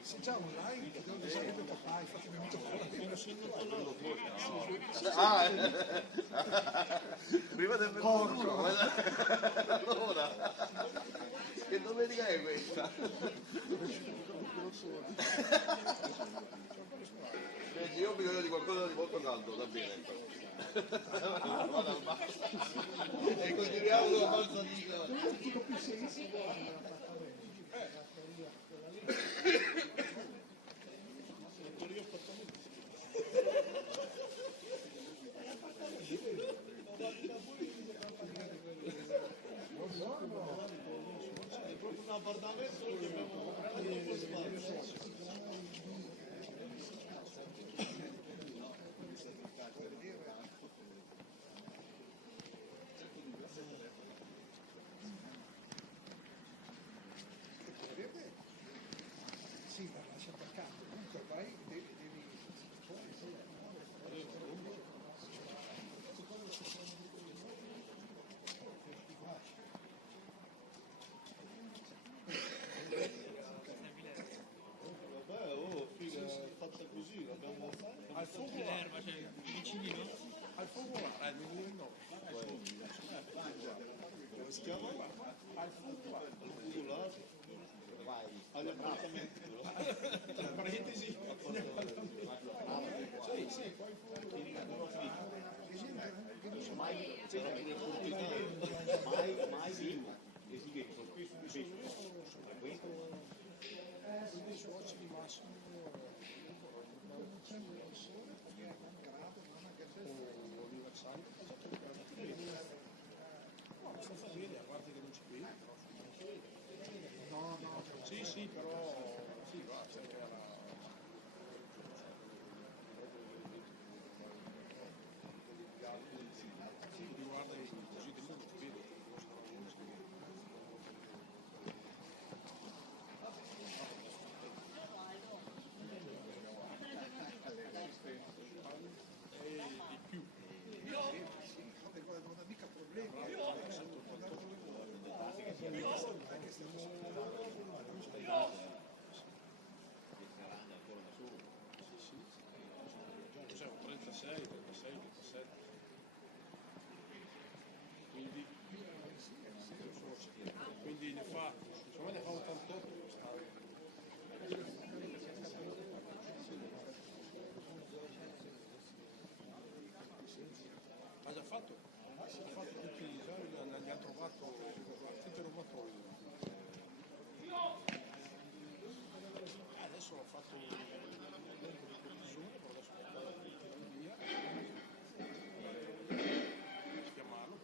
Sei già online, che devo dire che papà, infatti mi è venuto prima del percorso. Allora, che domenica è questa? Io ho bisogno di qualcosa di molto caldo, va bene. Vado al bar. E continuiamo con la forza di... Un appartamento che abbiamo troppo spazio. sì, la lascia attaccato, comunque poi devi Vabbè, oh, figa, fatta così, l'abbiamo al fuoco l'erba, cioè vicino. al fuoco al 2009 come si chiama? al fuoco Al cumulato. Agli appartamenti. tra parentesi sì, poi i suoceri massimo universale no, abbastanza bene, a parte che non ci vedi no, sì, però sì, va, sempre alla riguarda i così del mondo, ci vedo di più non ha mica problemi cos'è un 36, 37 quindi ne fa secondo me ne fa 88 ha già fatto tutti gli esami, gli ha trovato tutti i robatori adesso ho fatto un elenco di cortisone però adesso portare via chiamarlo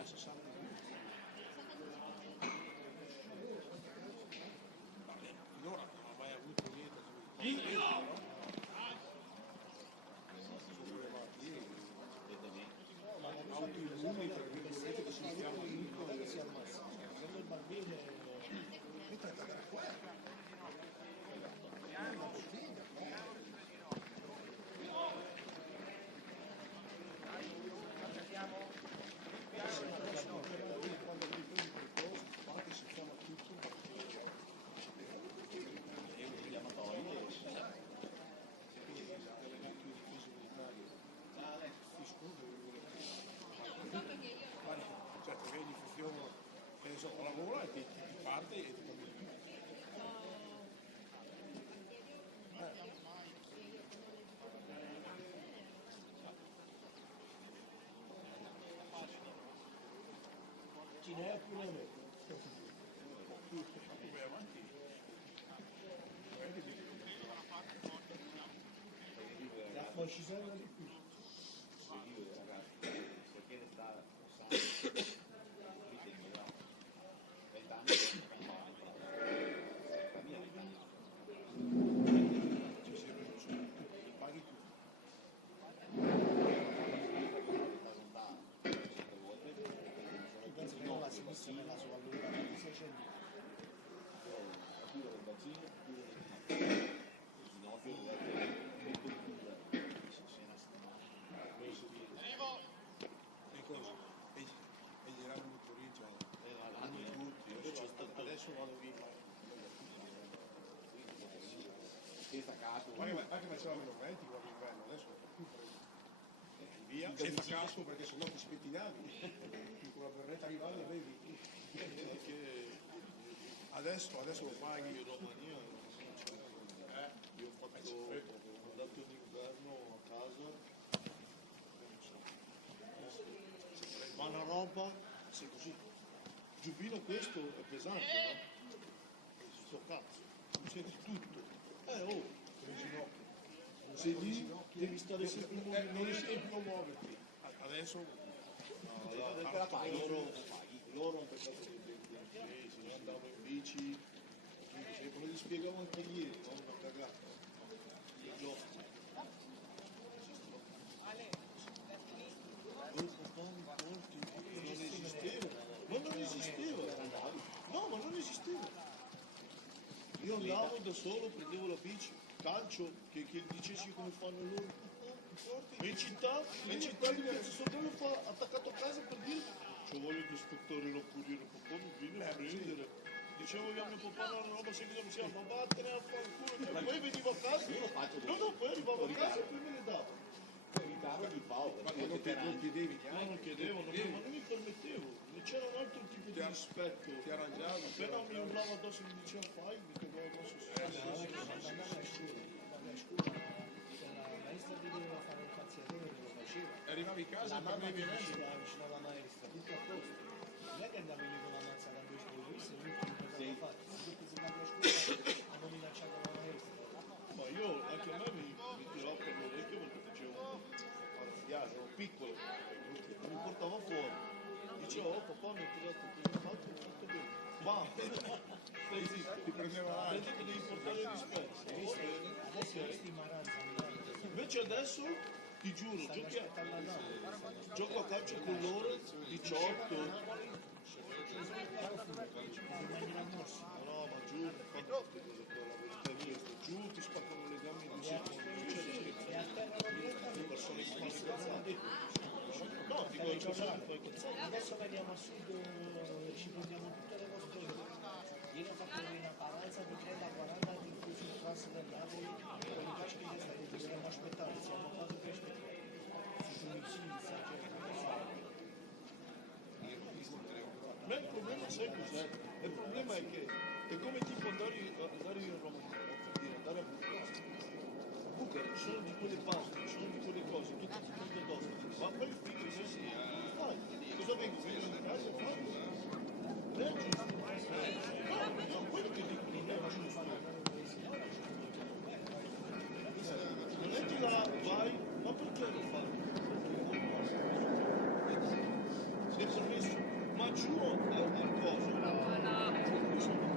a 60 finora non ha mai avuto niente autoimmuni per virgolette che si chiamano si ammazza prendo il bambino parte e ti cammini. Chi ne è più ne mette. Vai avanti. La fascisella di più. Paghi tu. Tu pensi che la sinistra me la sono allungata di 600. E cosa? E girare in motorino, Adesso vado via. ma che faceva meno 20 quando inverno, adesso via, senza casco perché sennò ti spettinavi, con la berretta arrivava e bevi. Adesso lo paghi. In Romania io ho andato in inverno a casa, ma una roba, se così, giubbino questo è pesante, no? Sto cazzo, succede tutto. Sei lì, devi stare sempre in movimento, non riesci più a muoverti. Adesso Loro hanno pensato che se ne andavo in bici, come gli spiegavo anche ieri, no? Una cagata. Io gioco. Non esisteva. Ma non esisteva. No, ma non esisteva. Io andavo da solo, prendevo la bici, calcio, che dicessi come fanno loro. In città di Piazza Sordello fa attaccato a casa per dire ci voglio che aspettare la corriere, papà mi viene a prendere. Dicevo io a mio papà una roba semplice, mi diceva ma vattene a fanculo, e poi venivo a casa. No, poi arrivavo a casa e poi me le davo. ma non chiedevi No, non chiedevo, ma non mi permettevo, c'era un altro tipo di rispetto. ti arrangiavi. Appena mi urlava addosso e mi diceva fai, mi cagavo addosso. La maestra ti doveva fare il cazziatore, lo faceva. Arrivavi a casa La e mamma ti prendevi diceva vicino alla maestra, tutto a posto. Non è che andavi lì con la mazza quando ci avevo visto, lui che cosa fatto. Se tu sei andato a scuola, hanno minacciato la maestra. Ma io anche a me mi tirava per l'orecchio perché facevo anziano, ero piccolo, mi portava fuori. Dicevo, oh papà mi ha tirato così, fatto bene. Va, stai zitto. ti prendeva l'altro. Perché devi portare il rispetto. Adesso questi maranza mi danno. Invece adesso, ti giuro, gioco a calcio con loro, 18. No, ma giù, fanno tutte cose qua, la verità è questa. Giù ti spaccano le gambe di le persone che fanno cazzate. No, dico le persone che fanno cazzate. Adesso veniamo a sud, ci prendiamo tutte le vostre cose. Ieri ho fatto una paranza per 30-40 di più sul classe degli altri, quelli che ci sono dovremmo aspettare, siamo quasi che aspettare. Sui vicini, Ma il problema sai cos'è? Il problema è che è come tipo andare in Romania, per dire, andare a Bucarest. Bucarest sono di quelle parti, sono di quelle cose, tutti ti prendi addosso. Ma poi figli, se sì, fai. Cosa vengo? Vengo in casa, fai. Non è giusto. No, quello che dico non è giusto. Non è di là, vai, ma perché lo fai? Se permesso, ma giù al coso, io sono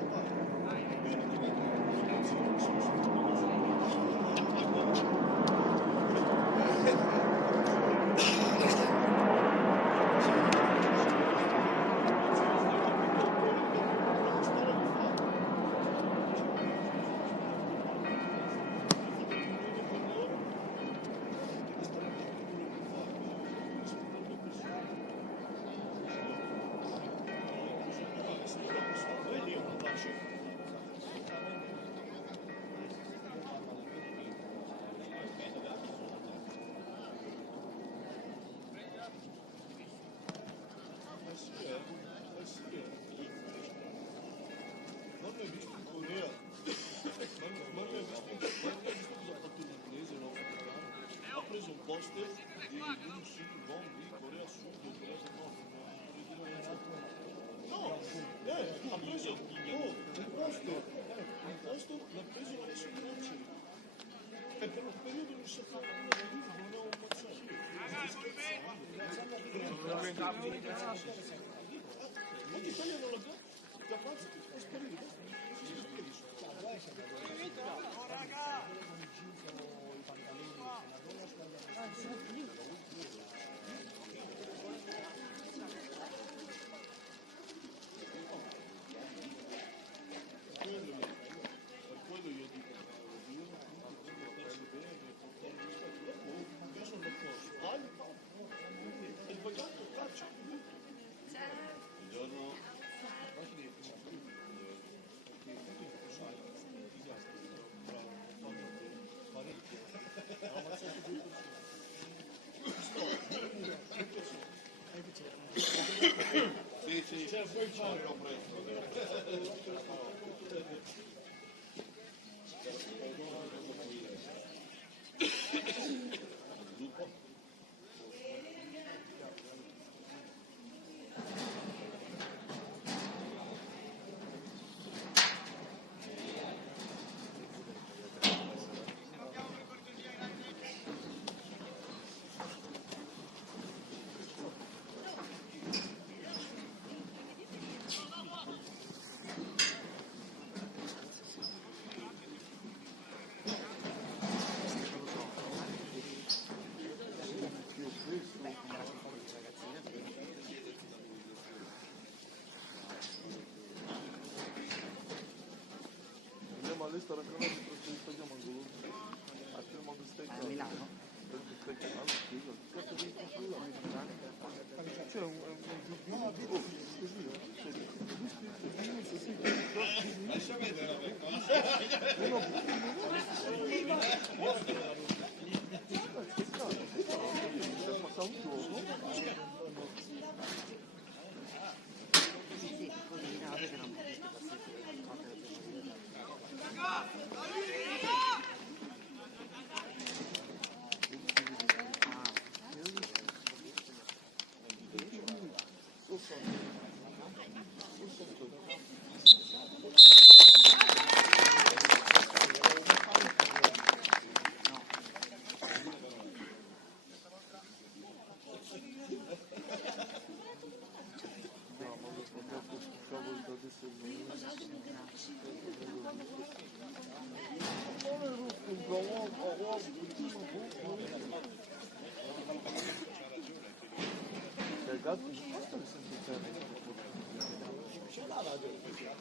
mai visto in Corea? Ma non hai visto cosa ha fatto l'inglese, no? Ha preso un poster di un sito bomb di Corea Sud, Corea del Nord, no, ha preso un posto l'ha preso e l'ha messo in carcere. E per un periodo non si fa una vita, non è un mazzato. Ma l'Italia non l'ha da parte è sparito. Per quello io dico, io sono d'accordo. Il pagato calcio. Il giorno sì, c'è un po' Andiamo all'estero anche noi, ci stagiamo angolo. A Firmo di Stecca. A Milano? Cazzo di c'è un lascia vedere passa un gioco.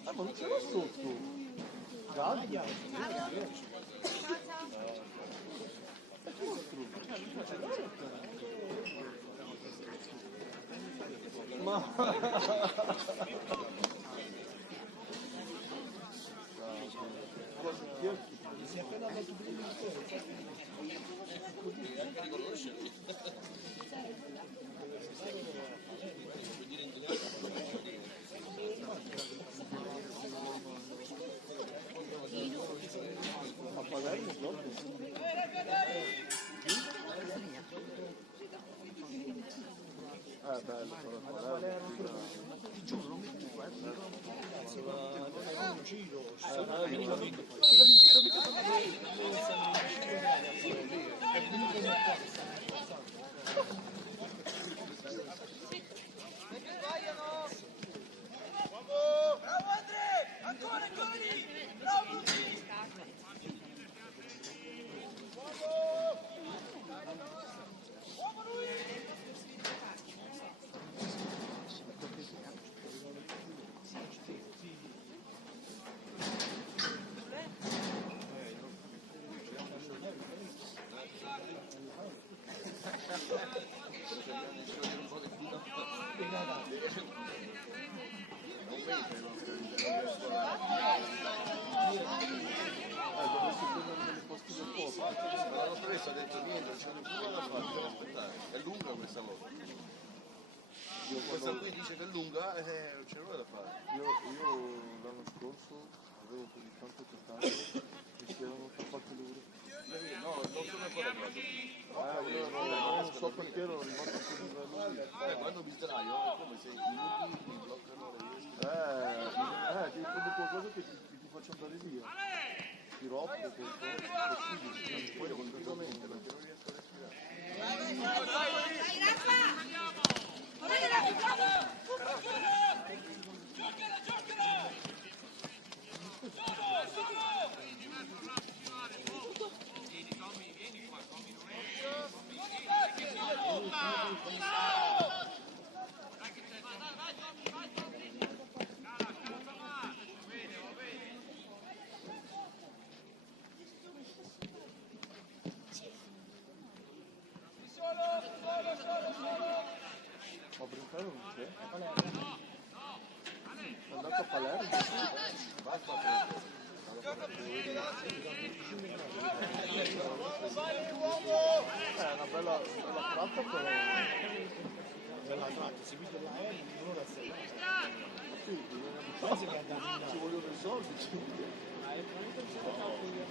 Ma non ce l'ho sotto. Gabbia. Ma si è appena dato a Palermo proprio. Bello, però a Palermo. Ti giuro, non mi dico, un giro. Bravo Andrea! Ancora lì! Bravo! Dovresti prendere delle posti del posto. La dottoressa ha detto niente, non c'è nulla da fare, devo aspettare. È lunga questa lotta. Questa qui dice che è lunga e non c'è nulla da fare. Io l'anno scorso avevo così tanto cercato, mi si erano tappati loro. No, non sono ancora pronti. Io non so perché ero rimasto così bello. Quando distraio è come se i minuti mi bloccano le vesti. Ti trovo qualcosa che ti faccia andare via. Ti rompo qualcosa, possibile. Poi completamente, perché non riesco a respirare. Dai, Rafa! Dai, Rafa! Giocala, giocala! Ma Brincano non c'è? È andato a Palermo? È una bella tratta però. Bella tratta, seguito l'aereo, un'ora sei. Sì, ci vogliono dei soldi. Ma è veramente un sacco calcolo.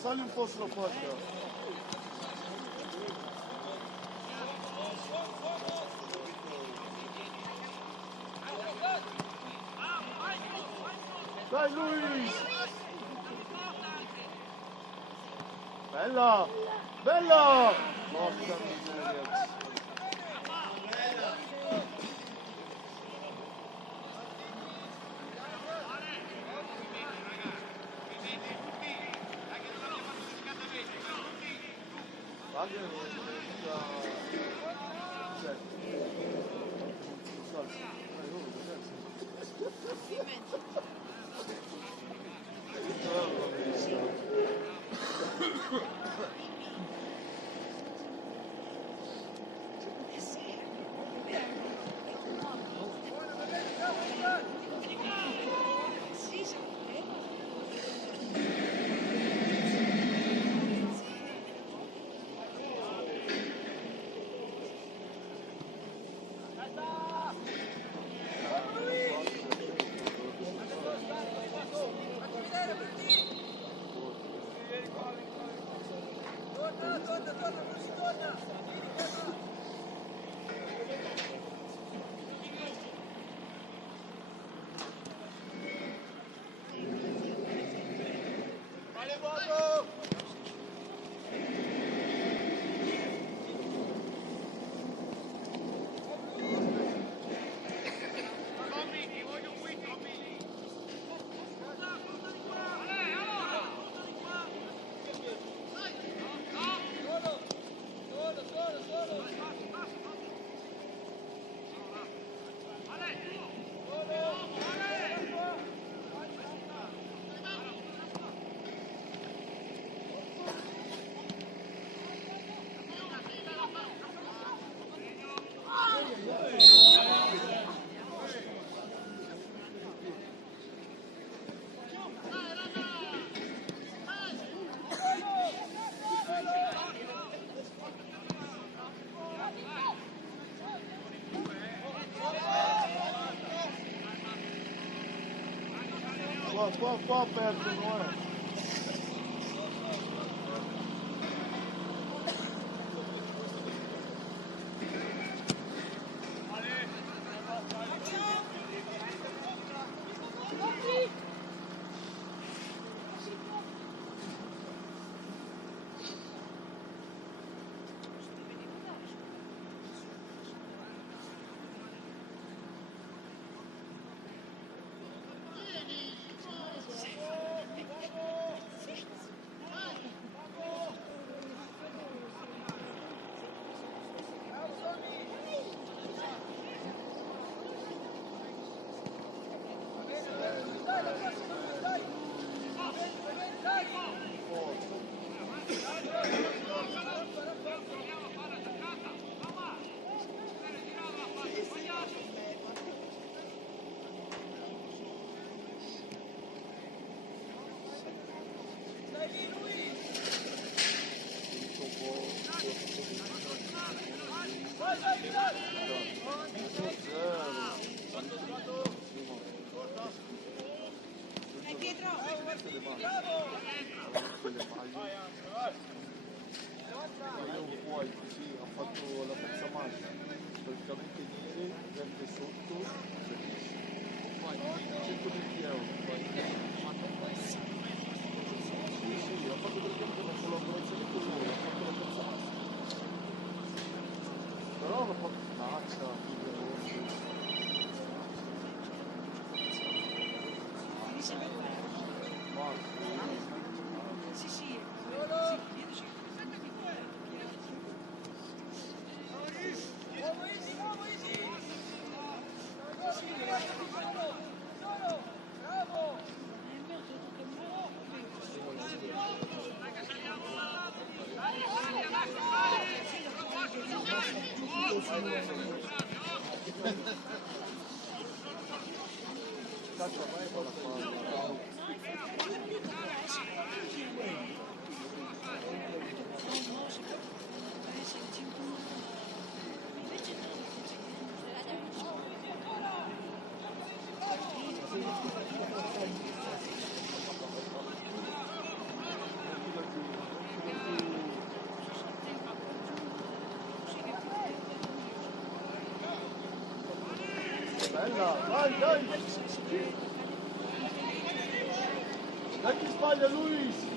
Sali un po' sulla porta. Dai Luis! Bella! Bella! Porca miseria! Qua aperto, non è? Dai Pietro! Quelle maglie. Un po' così, ha fatto la terza maglia, praticamente nere, verde sotto, bellissimo. 120 euro. Sì, sì, ha fatto praticamente una collaborazione con loro, ha fatto la terza maglia. Però hanno fatto snaccia, figure rosse. Finisce per me. Sì, sì. Bella, dai, dai! Dai che sbaglia Luis!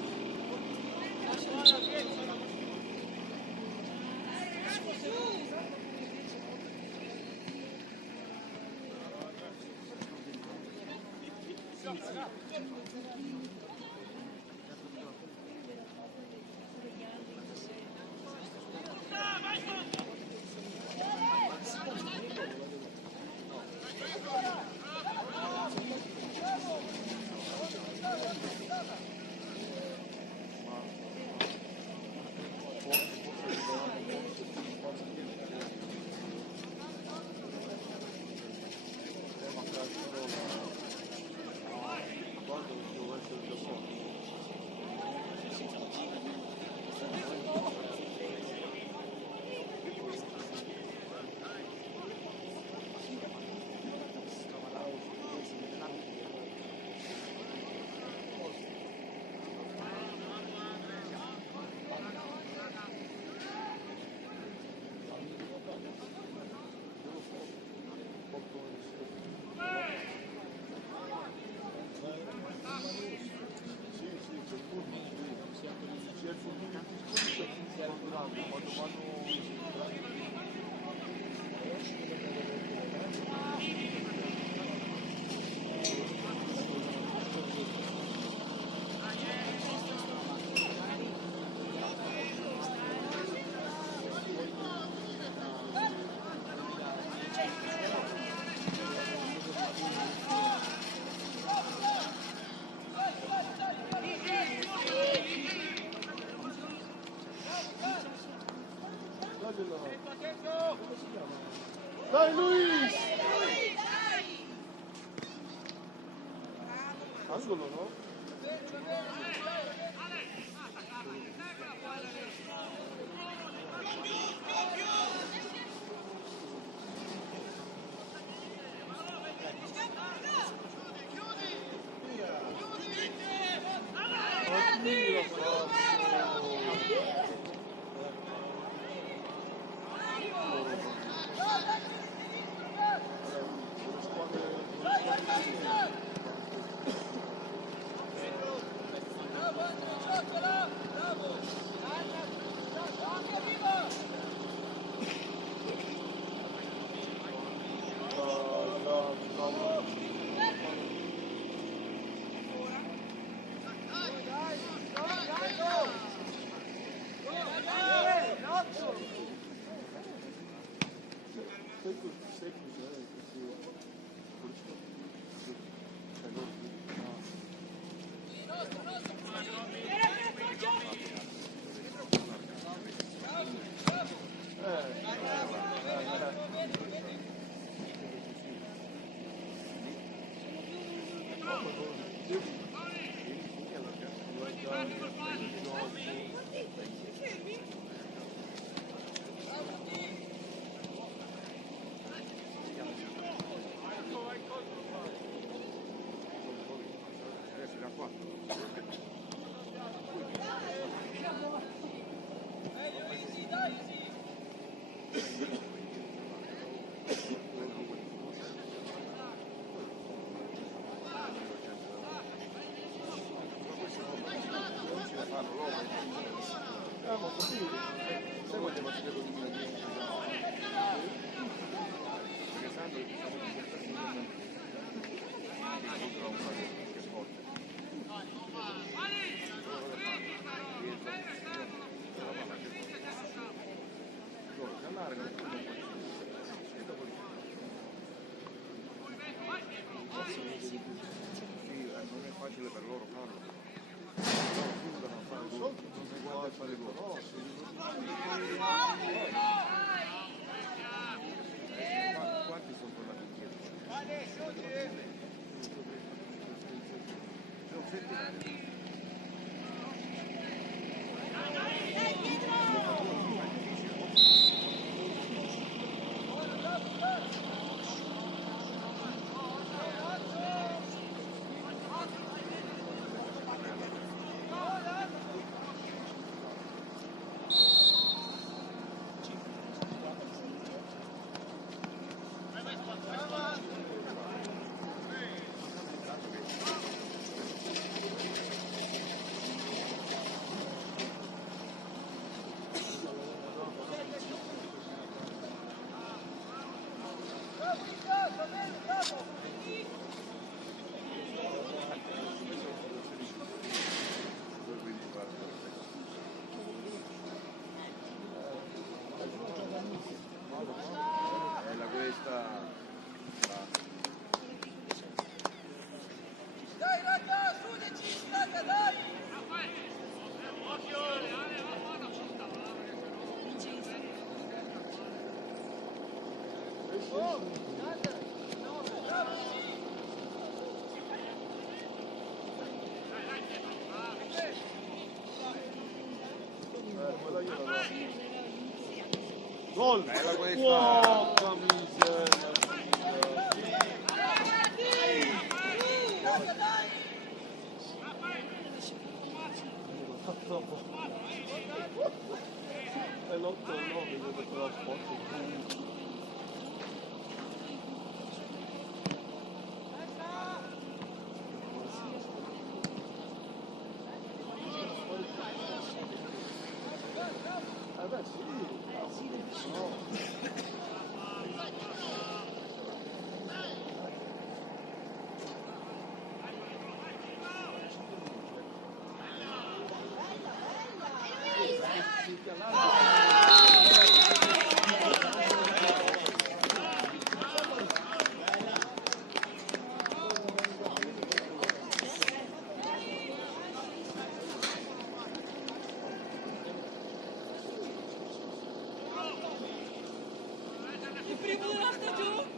Dai Luis! Angolo, no? sai quante partite con il Milan? Perché sanno che diciamo che questa stagione che è forte. Loro si allargano e poi non è facile per loro farlo. Loro puntano a fare gol, non si guarda a fare gol. Quanti sono tornati indietro? Sono 7 Dai Raga, su decisa, dai! Gol! Bella questa! Porca miseria! È l'8-9 che te la sport. Beh sì, no. Il primo della stagione!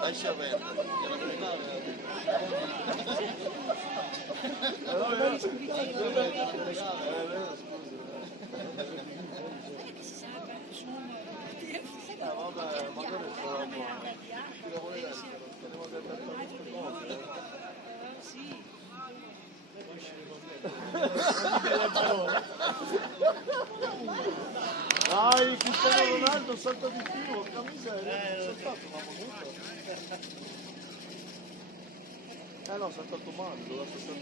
Lascia aperto. Vabbè, magari sarà buono. Ti devo vedere, devo detto queste cose. Dai, Cristiano Ronaldo salta di più, porca miseria, non saltato una minuta. No, ha saltato male, doveva saltare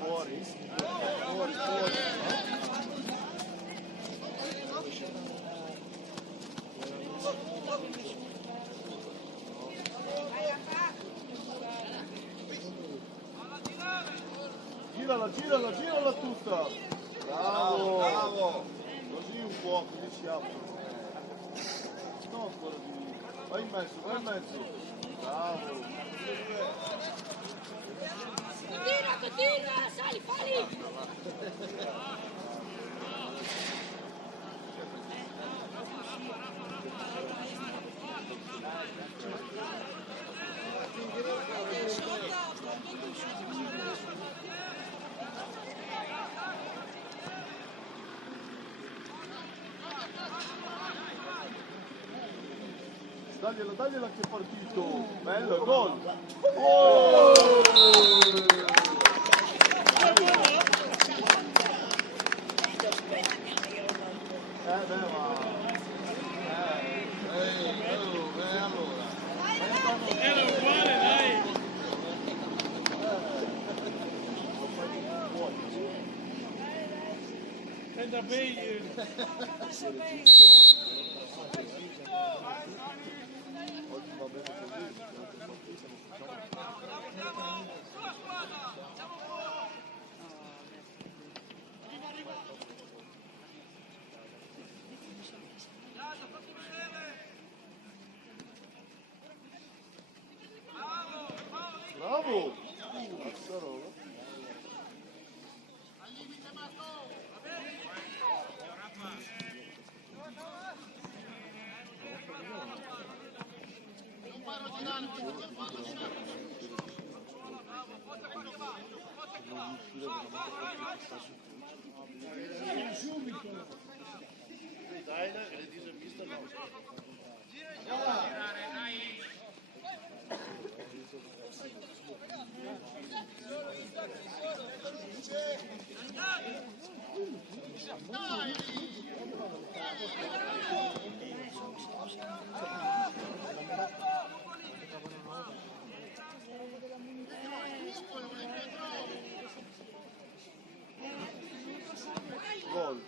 fuori, fuori. Girala tutta! Bravo! Così un po', così si apre. No, quello di... Vai in mezzo! Bravo! Continua, sali, fali! dagliela che è partito. Bello, gol. Oh! Beh, ma... allora. Era uguale, dai. È da bene. Oggi va bene così. Bravo! Mazzarola. Dai, che dice pista no. Gol.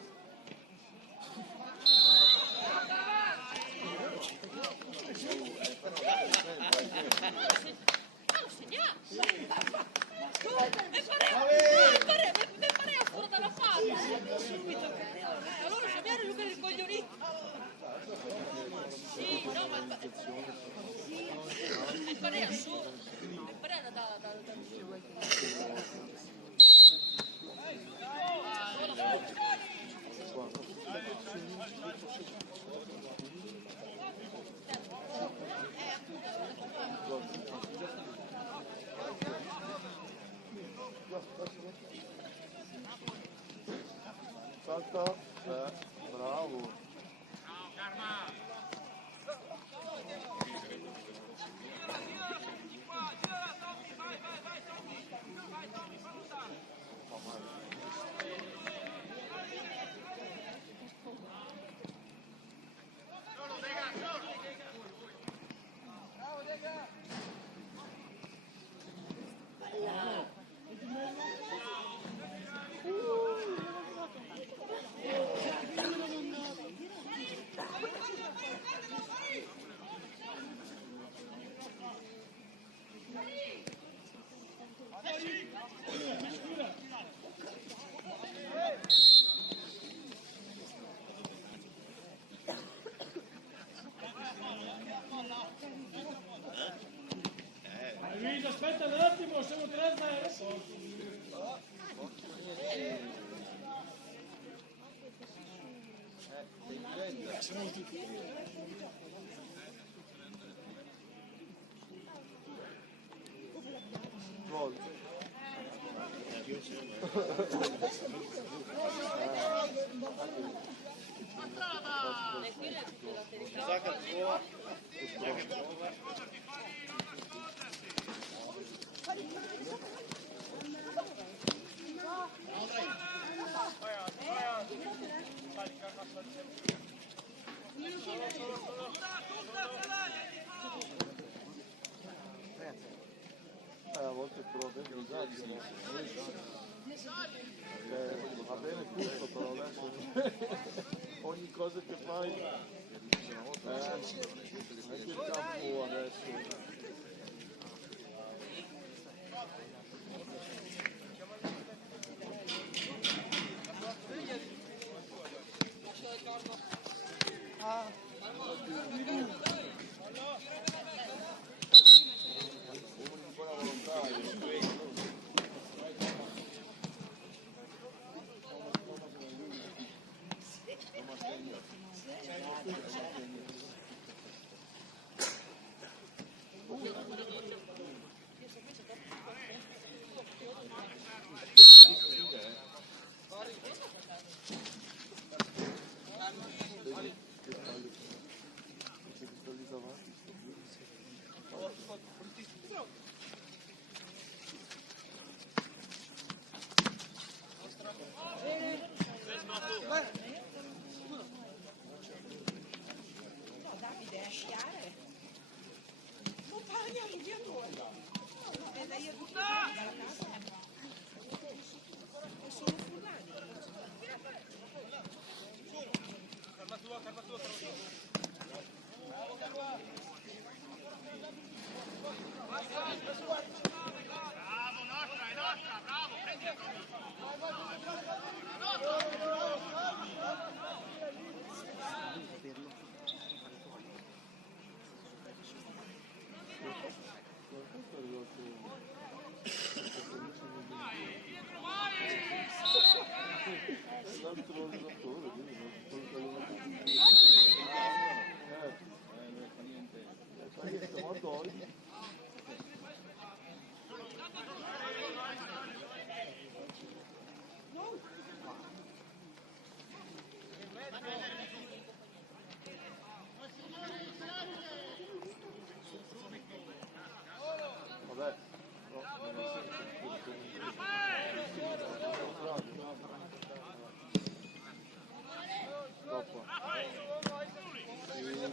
E pare fuori dalla palla, subito. Allora Fabiano è il coglionito. Sì, no, ma e pare assurdo. E pare da Salta. Bravo. Luigi, aspetta un attimo, siamo 3-0. Gol. Sacca prova. Che prova. A volte però vedi esagerano. Va bene tutto, però adesso ogni cosa che fai anche il campo adesso.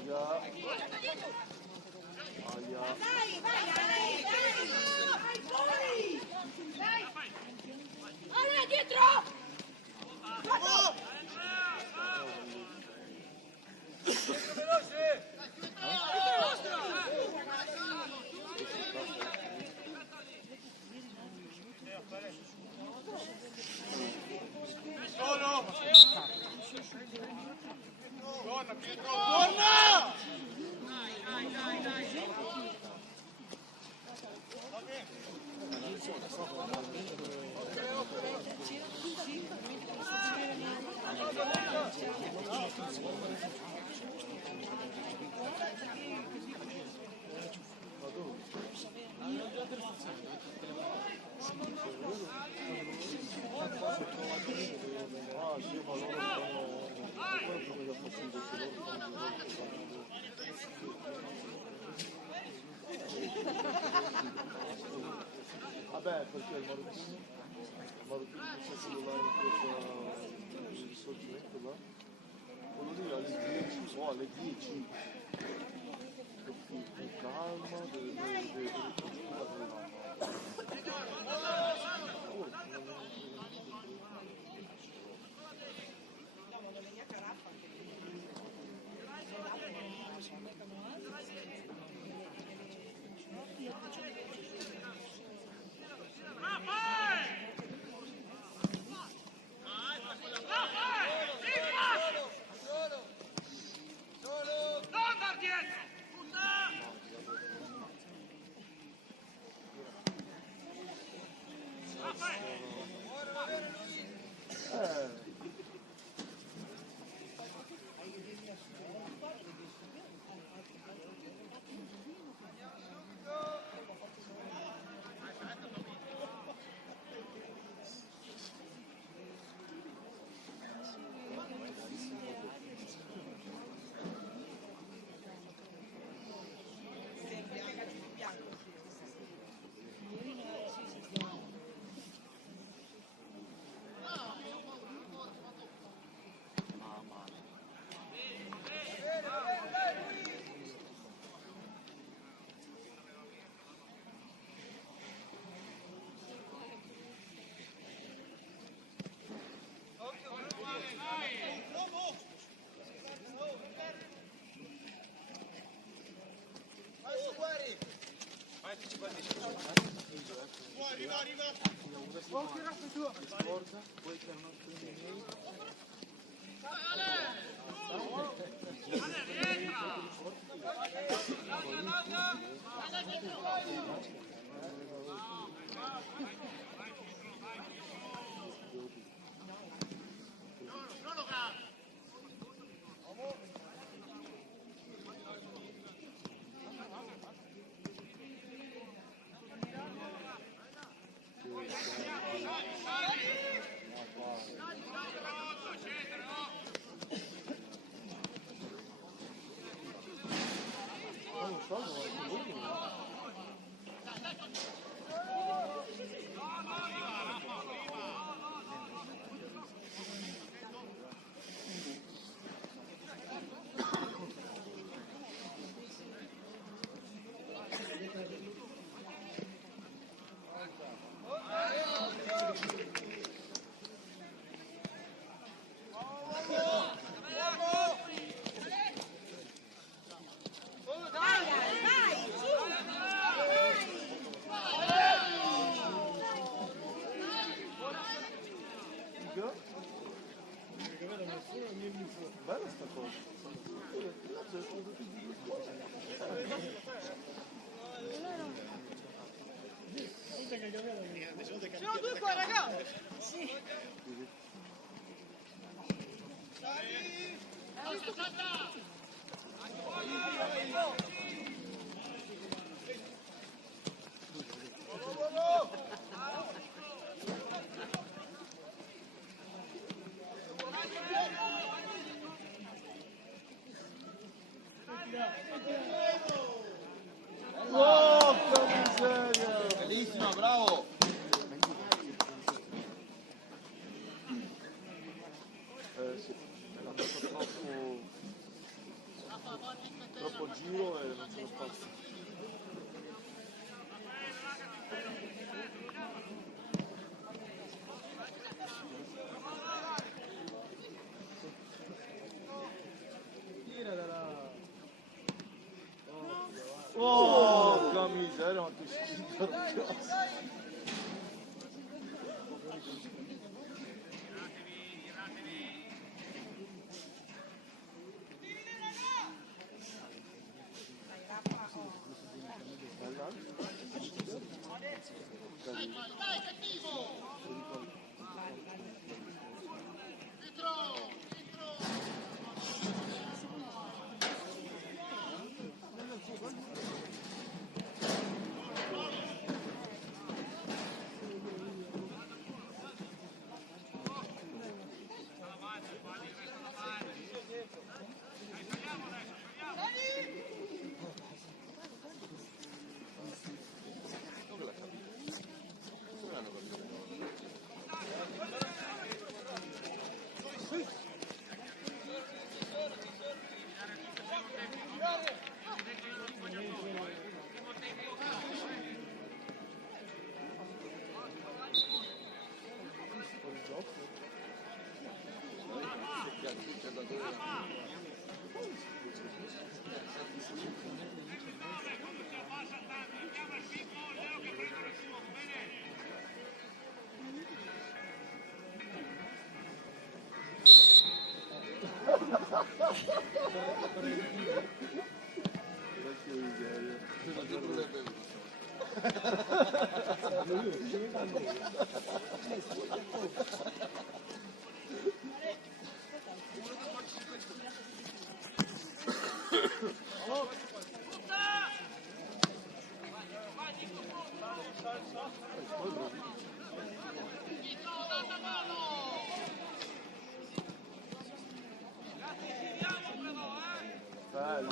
Dai, vai Ale, dai! Ale, dietro! Vabbè, perché il maroccino c'è cellulare in questo risorgimento là? Quello lì alle 10 o alle 10. Con calma, bella sta cosa. Sono due qua, ragazzi! Sì. Porca miseria! Bellissima, bravo! Sì, è andato troppo...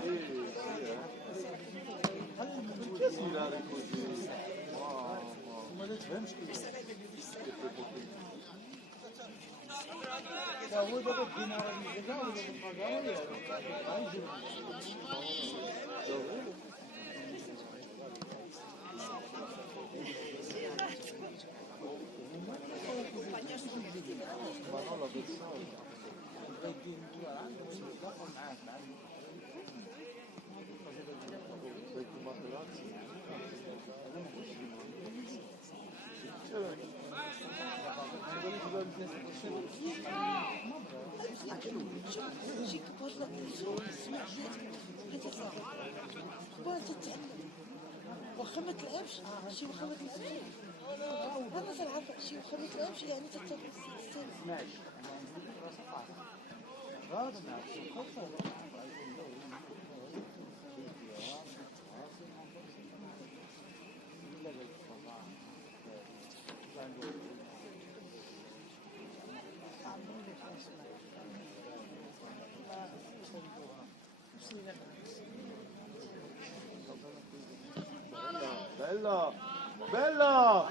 Lì, sì, perché tirare così? Mamma, che prepotente. Ya voi dopo dinare di regalo dopo pagare Ma non la persona. Perché Materazzi? وخامة القفش شي وخامة القفش أنا مثلا عارفة شي وخامة القفش يعني تكتب السن ماشي هذا Bella! Bella!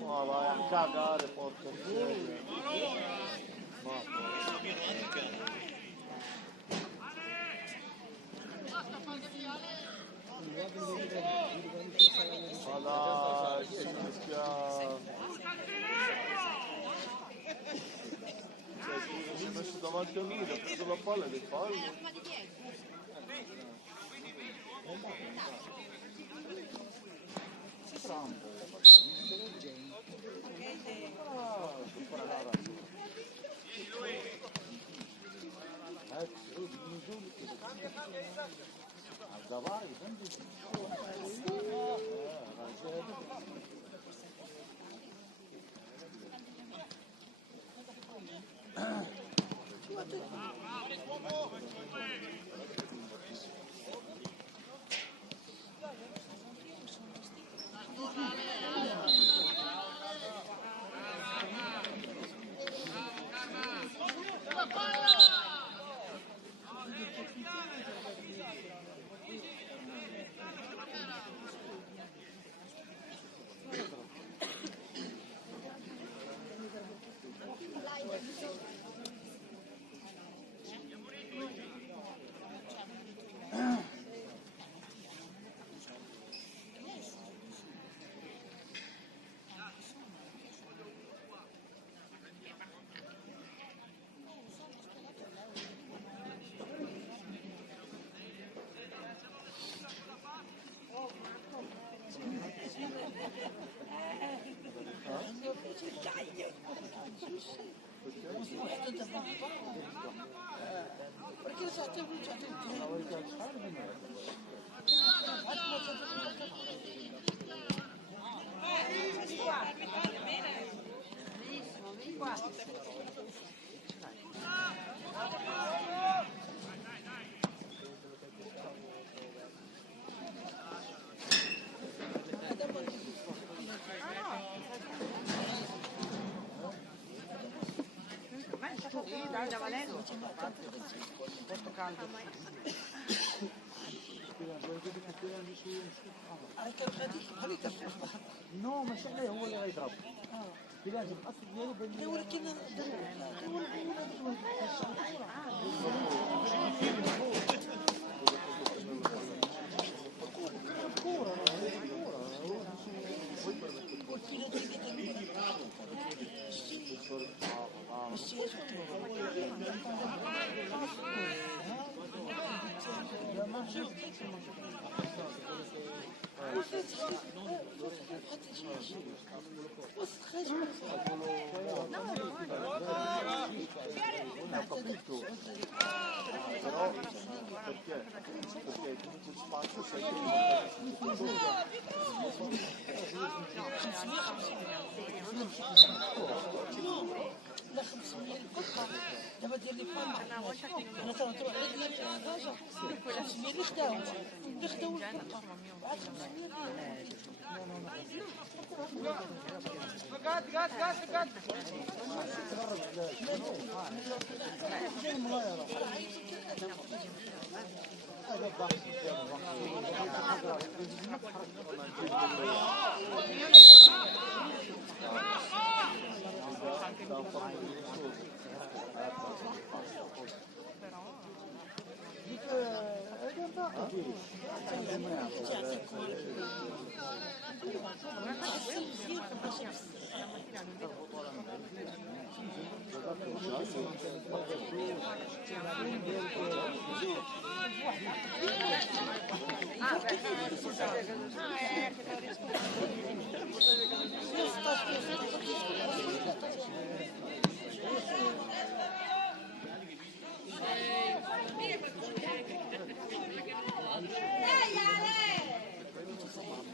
Ma vai a cagare, porca miseria. Ma dai, si mischia. Cioè, scusa, si è messo davanti a lui, ha preso la palla e le fallo. Perché so te bruciato il Dai, da Valero. Molto caldo. No, ma se lei هو اللي هيضرب. لازم الاصل ديالو بين لي ولكن Non ho capito, però perché? Perché comunque il spazio sai لا 500 الفقره دابا دير لي فما مثلا تروح لدرجه 500 اللي خداو الفقره بعد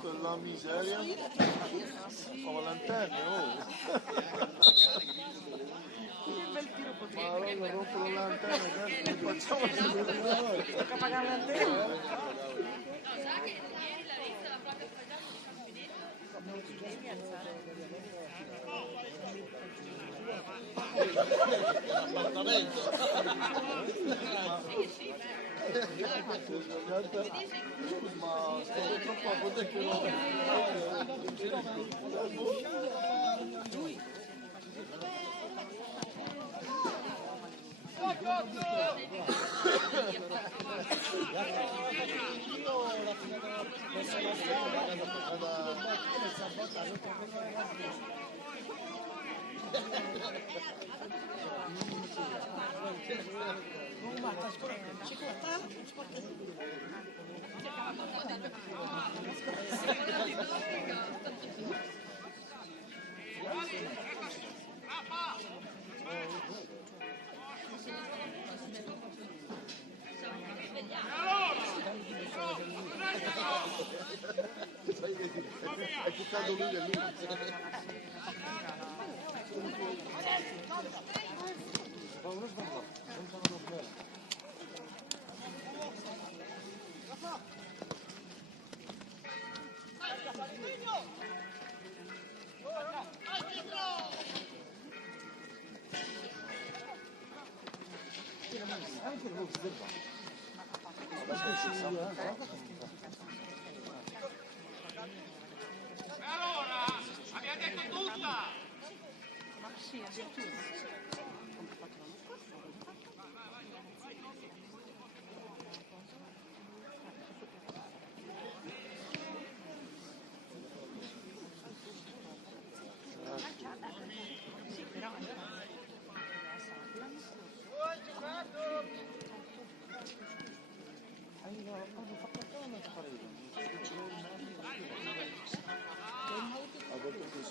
'Con la miseria, ho lanterne, oh! Ma allora rompo la lanterna, cazzo, facciamo il Tocca pagare l'antena. ma sto troppo a poter che è buttato lui e lui.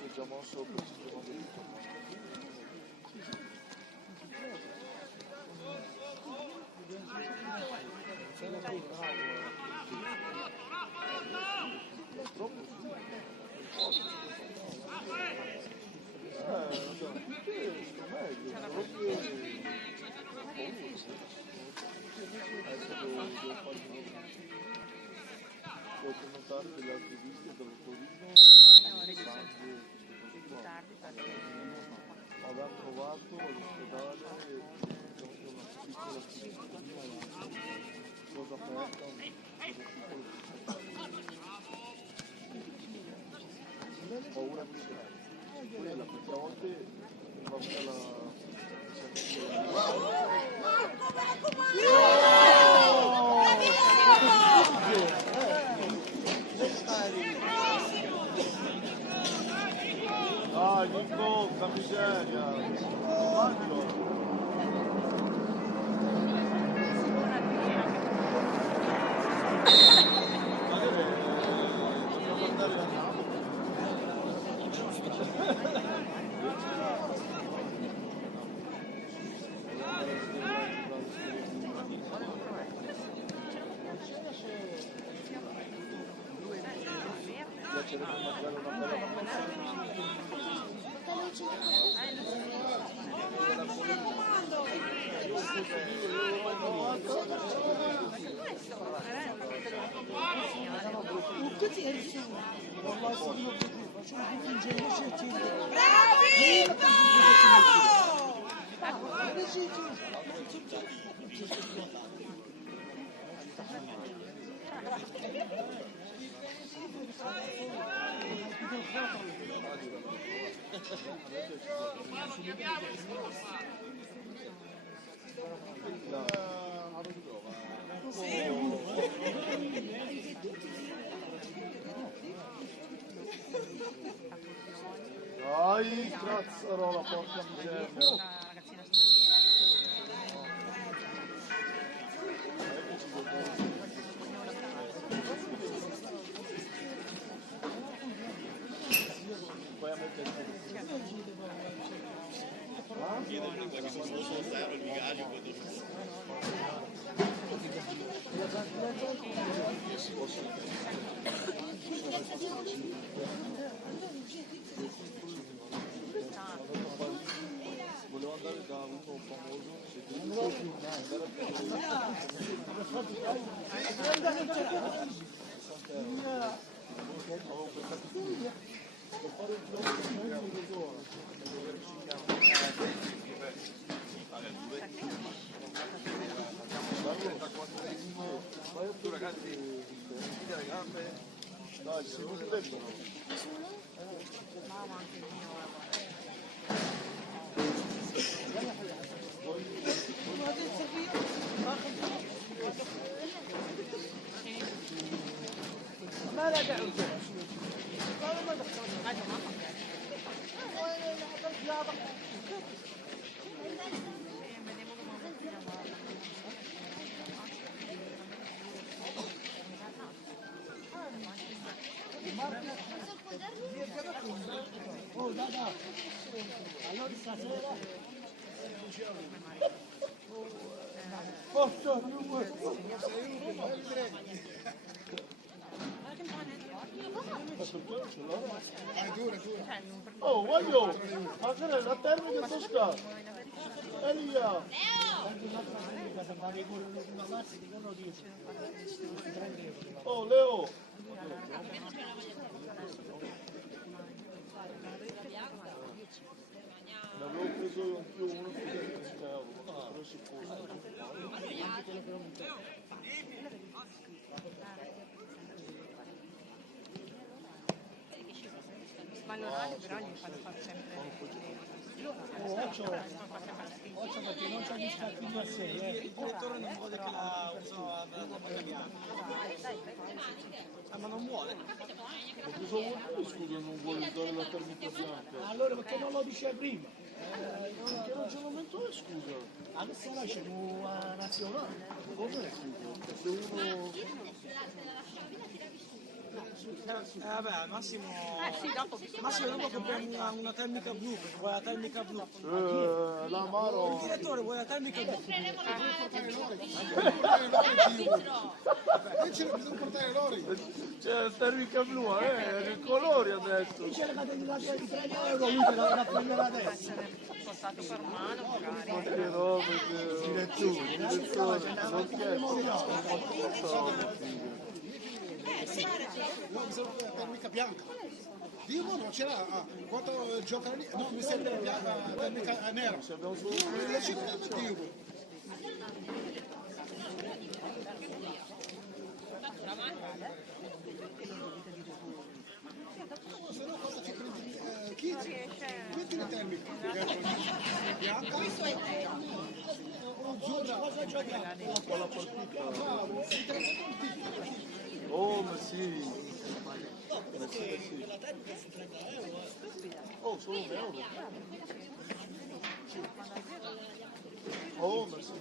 si è già mosso per sistema di puoi commentare delle altre visite dal turismo abbiamo trovato all'ospedale una piccola cosa aperta un paura di quella perché a volte va via la ah, Nico, che miseria! Maggio! Dai, cazzarola, porca miseria! Ragazzina straniera. Poi a mettere volevo andare da uno famoso Tu ragazzi, mettete le gambe. dai, si riflettono. ما لا داعي ما Oh, voglio! Ma che è la termica toscana? Elia! Oh, Leo! Ne avevo preso anch'io uno che 10 euro, però si Ma l'orario però gli fanno fare sempre Occhio perché non c'è gli scatti di sé, il direttore non vuole che la uso ma non vuole. Ma cosa vuol dire, scusa, non vuole dare la termica bianca? Allora perché non lo dice prima? Che ragionamento è, scusa? Adesso là c'è una nazionale. Com'è, scusa? Se uno... Vabbè, al massimo... Sì, dopo. Massimo dopo compriamo una termica blu, perché vuoi la termica blu. L'amaro. Il direttore vuoi la termica blu. Bisogna portare l'ori. C'è la termica blu, che colori adesso? C'era di 3 euro, lui te la prendeva adesso. Portato per mano, magari. Ma che roba, direttore, non scherzo. Bisogna la termica bianca. Dio non c'era quanto giocano lì? No, mi sembra bianca, termica nera. La città di Dio. Se no cosa ti prendi? Chi? Metti le termiche. Bianca. Cosa gioca? Con la partita. Si tratta tutti. Oh, ma sì. La termica su 30 euro. Oh, solo un euro. Oh, ma sì.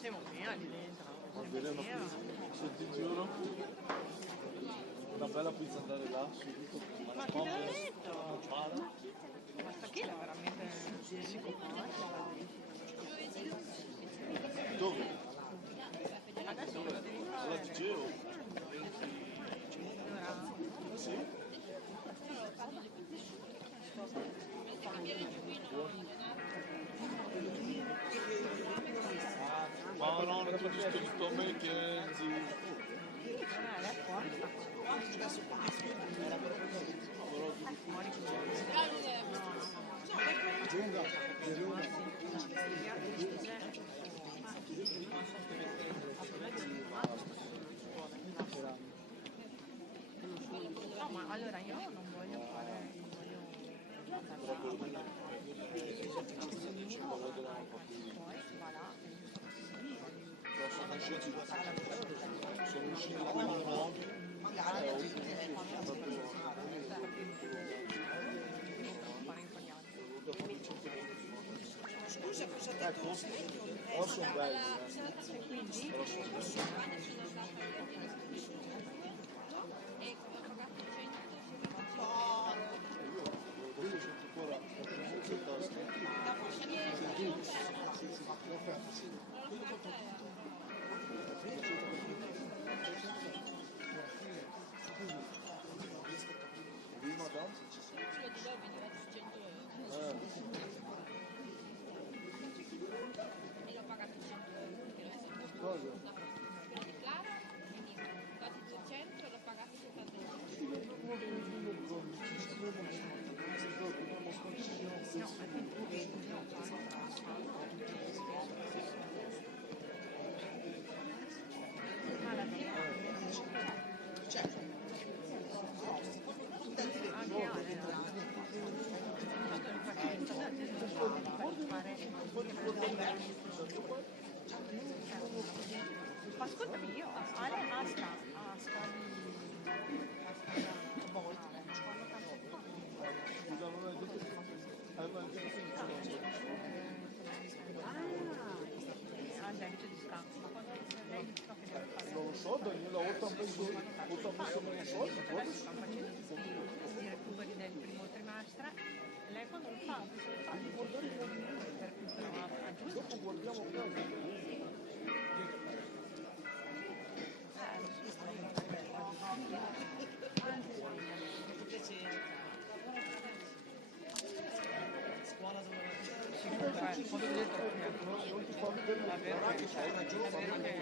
Siamo mia lì dentro. Va bene, ma se ti giuro, una bella pizza andare là, subito. Ma chi l'ha detto? Ma sta chi è veramente psicopatico? Dove? Adesso cosa devi fare? La dicevo. Sì? Ma no, non ti scritto Mackenzie. No, ma allora io non voglio fare, poi va là. Sono usciti quelli nuovi. Scusa, cosa ha detto? Però sono belli, Io sento ancora molto Ma ascoltami, io Ale Asta Bolt quando tanto Scusa, non hai detto che ha il debito di scambio, ma quando lei dice che deve fare non lo so, Daniela, o ti ha messo meno soldi, poi stanno facendo i recuperi del primo trimestre, lei quando lo fa, per giusto guardiamo qua. Scuola dove... Davvero che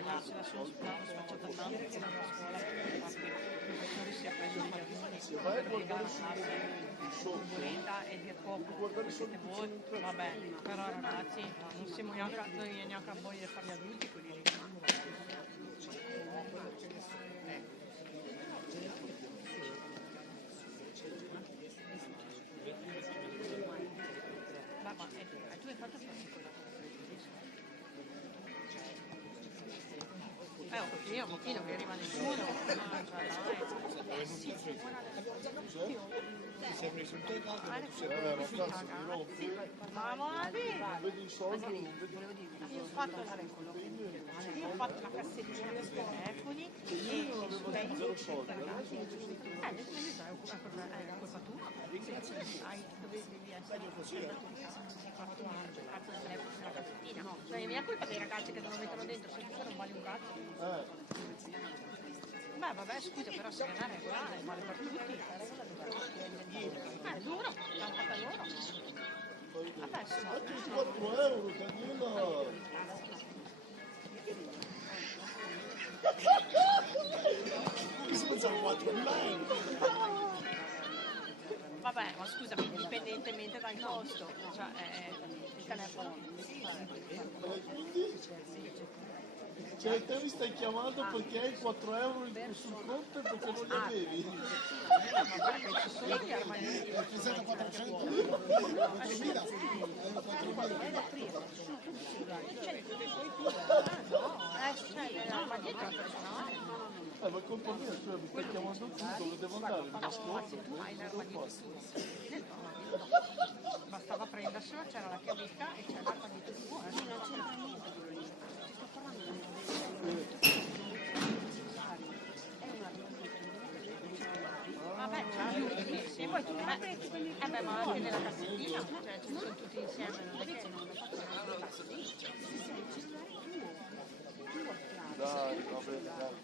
la sono spacciata tanto che nella scuola i professori si è preso di giardini per legare turbolenta e dir poco siete voi, vabbè, però ragazzi non siamo neanche a voi di fare gli adulti quelli lì. Ma tu hai fatto quello Io un pochino che arriva nessuno. Ti sembra che sono te caldo, ma tu sei ma cazzo, mi rompi? Parlavamo a dire. Non vedi i soldi, non vedi Io ho fatto la cassettina per i telefoni e zero soldi. è colpa tua. Sai dove devi essere così. Hai fatto il cazzo del telefono nella cassettina. Non è mia colpa che i ragazzi che te lo mettono dentro, se tu non vale un cazzo. Beh, vabbè, scusa, però se è una regola, vale per tutti. È duro, l'hanno fatta loro. Vabbè, sono 4 euro, Daniela! sono 4 online. Vabbè, ma scusami, indipendentemente dal costo, cioè il telefono. Cioè te mi stai chiamando perché hai 4 euro sul conto e perché non li avevi? Vabbè, ci sono gli armadi. Ho preso 400, 4.000. Cioè, l'armadio è personale. Ma è colpa mia, cioè mi stai chiamando tu, dove devo andare? Mi nascondo? Tu hai l'armadio tuo. Bastava prenderselo, c'era la chiavetta e c'era l'armadio tuo. Vabbè, ciao. E poi tu beh, ma anche nella cassettina, cioè ci sono tutti insieme, non è che non Dai, va bene, dai,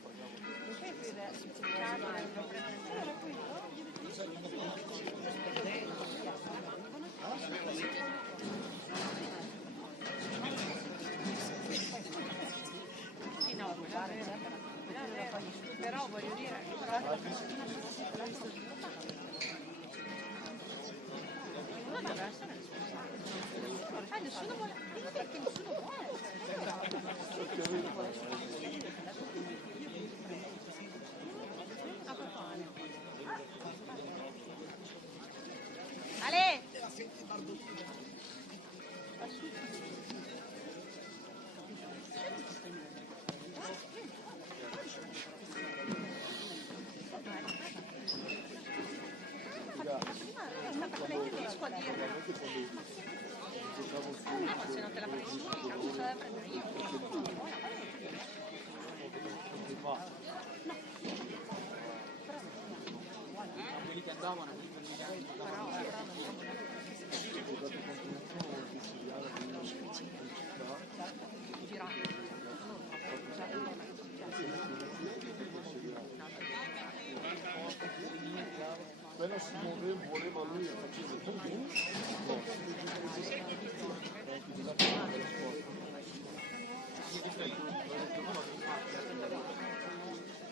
sì, no, però voglio dire, non deve essere responsabile. Nessuno vuole, perché nessuno vuole. Ale! Se non te la prendi tu, il cazzo ce la devo prendere io. Quelli che andavano, appena si voleva lui a facere il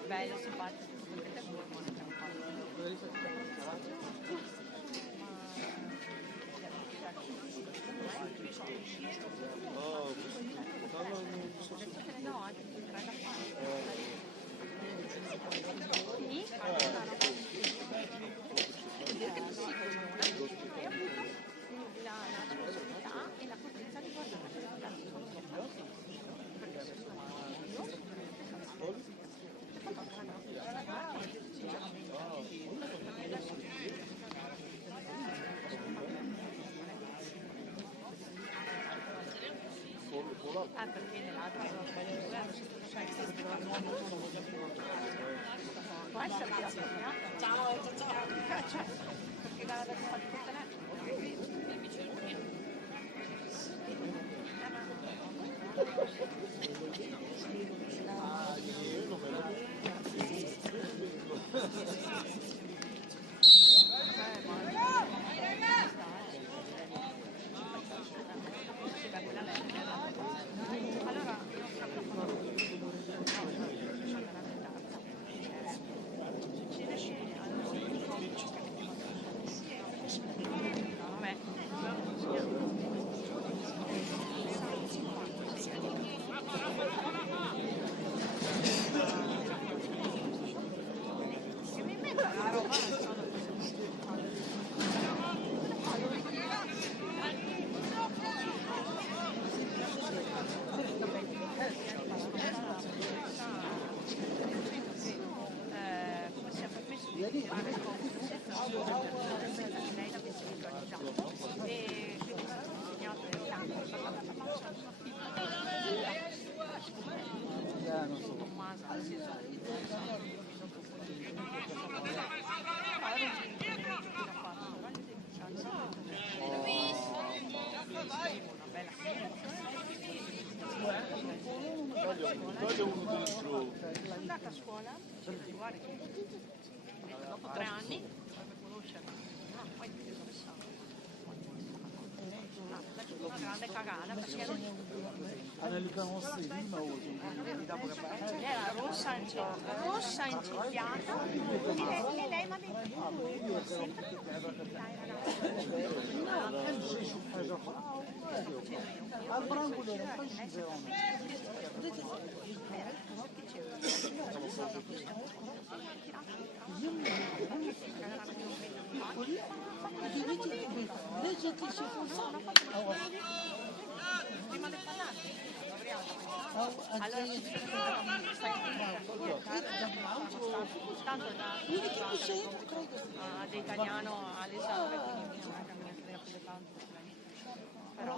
Bello, simpatico. No, anche il dire che si funziona e ho avuto la curiosità e la potenza di guardare che i ragazzi sono troppo perché se sono perché nell'altra può essere che ciao cioè perché la fa di allora sotto Tommaso, nel senso Togli uno dentro. sono andata a scuola, guarda che dopo 3 anni per conoscermi, no, poi ti interessava. Una grande cagata perché ero era rossa incendiata e lei mi ha detto Al branco era invece che si prima del parlare allora tanto da italiano all'esame quindi non è che mi frega più di tanto però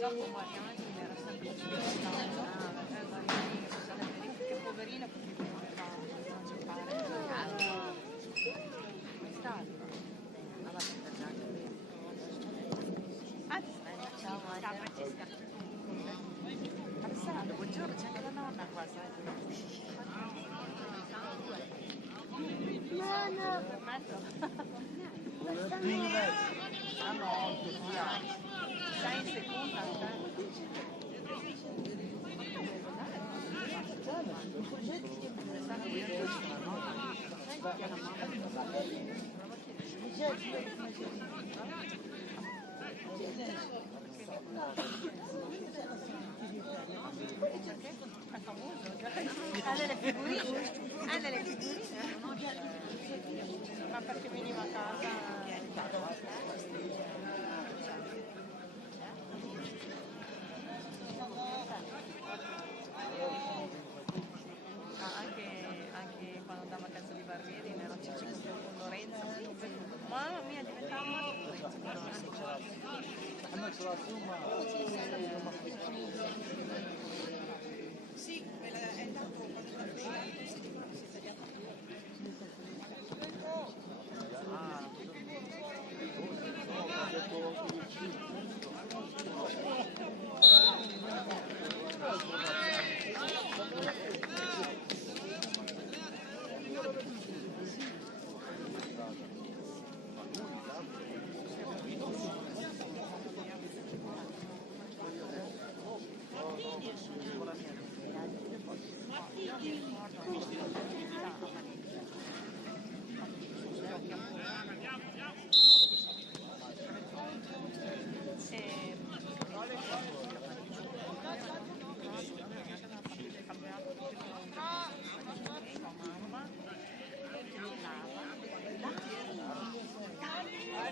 dopo Mariani era sempre che poverina perché voleva giocare ciao Francesca Alessandro buongiorno c'è anche la nonna qua sei in seconda è famoso ha delle figurine ma perché veniva a casa anche quando andavo a casa di Barbieri ero Cicci con Lorenzo mamma mia diventava sì, è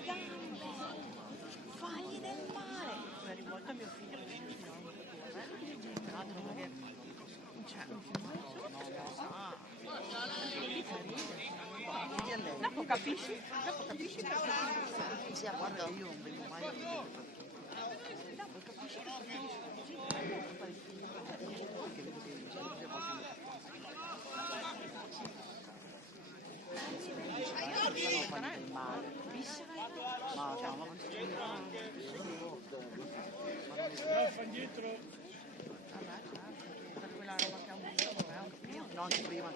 dopo fagli del male una rivolta a mio figlio peraltro perché dopo capisci sì, guarda io non vedo mai dopo capisci che finisce così fa indietro. Per quella roba che ha avuto, no, anche prima.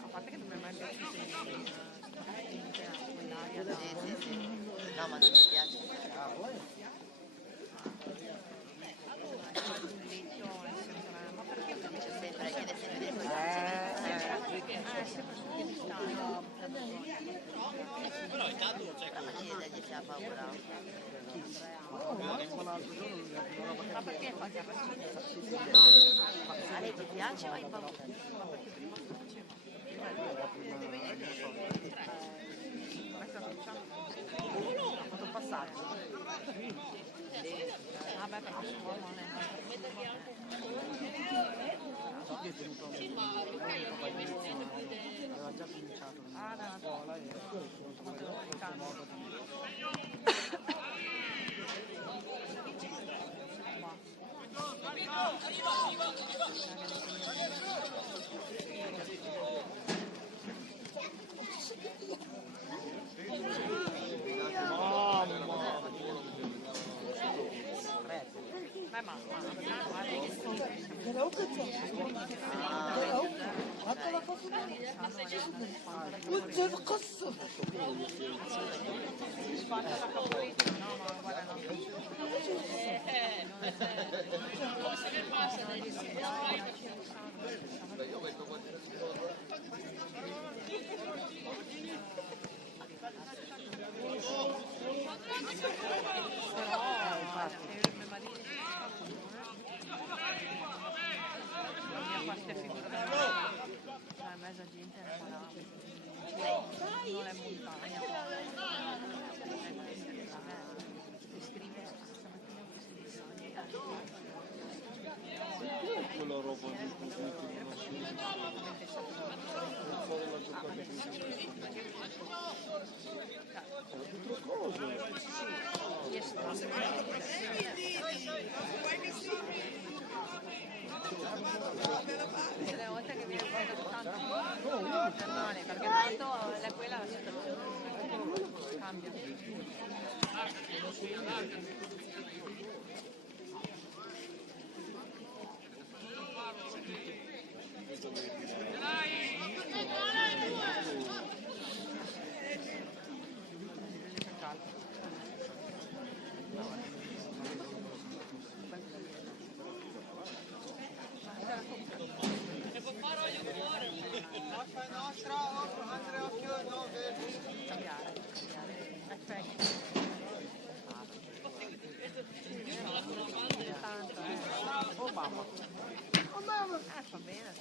A parte che dobbiamo essere No, ma non mi piace. ha paura? Ma perché fa che no, a lei ti piace o hai paura? Questo facciamo fatto un passaggio. Vabbè, perché si può non è Sì, ma aveva già cominciato nella scuola e وانت القصه mezza gente non è montagna, scrive stamattina quella roba di così che non si fare la giocata che tutte le volte che viene fatto tanto perdone, perché tanto è quella la situazione cambia. Va bene.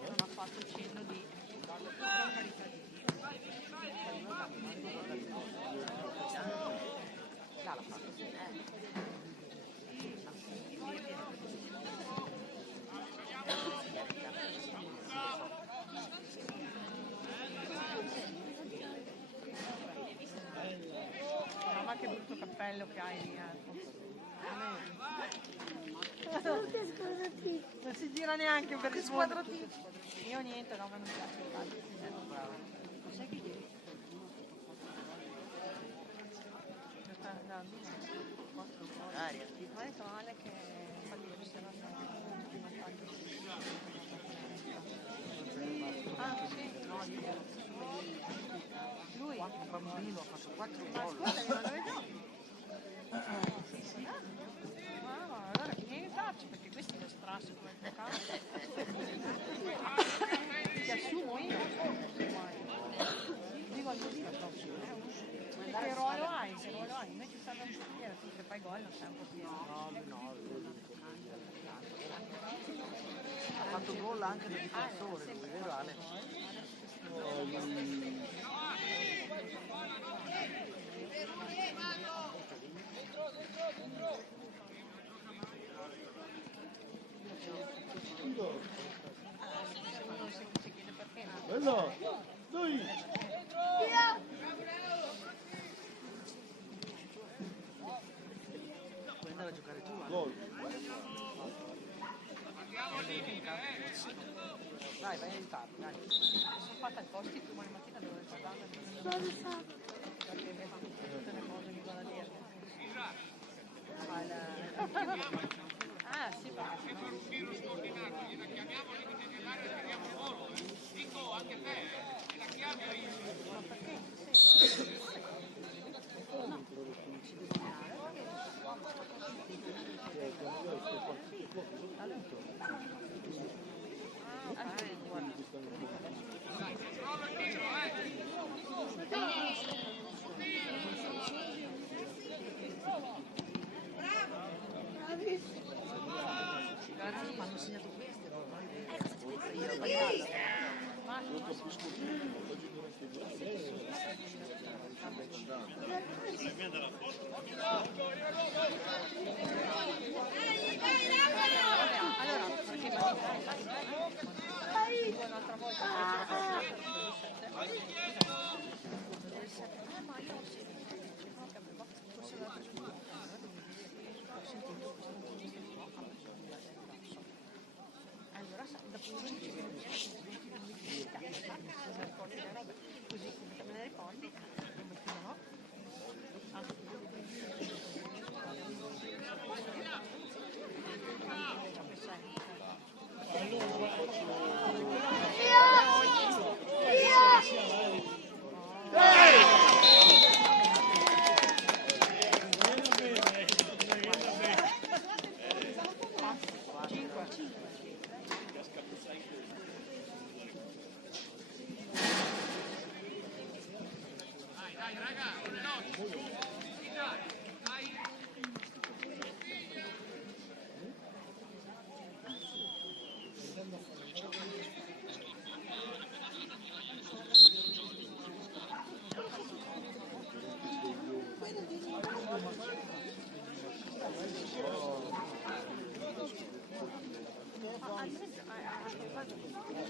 Non ha fatto il cenno di mamma, che brutto cappello che hai lì, non si gira neanche per il squadratino. Io niente, no, ma non mi piace il calcio. Sai che ieri? Sta andando 4 ore. Ma è male che fa ieri sera sì, no, lui? Un bambino ha fatto 4 gol. Ma scusa, non lo vedo. gol non sei un po' pieno. Ha fatto gol anche da difensore, lui, vero Ale? Si chiede perché. Bello! Dai! Puoi andare a giocare tu, Ale? Gol! Dai, vai a aiutarmi, dai. Sono fatta apposta domani mattina devo ricordarmi perché mi fanno tutte le cose mi vanno a dire. Ah sì, perché Ma hanno segnato queste, allora perché un'altra volta ma io forse l'ho preso allora dopo un ci viene le robe così come me le ricordi non mettiamo no?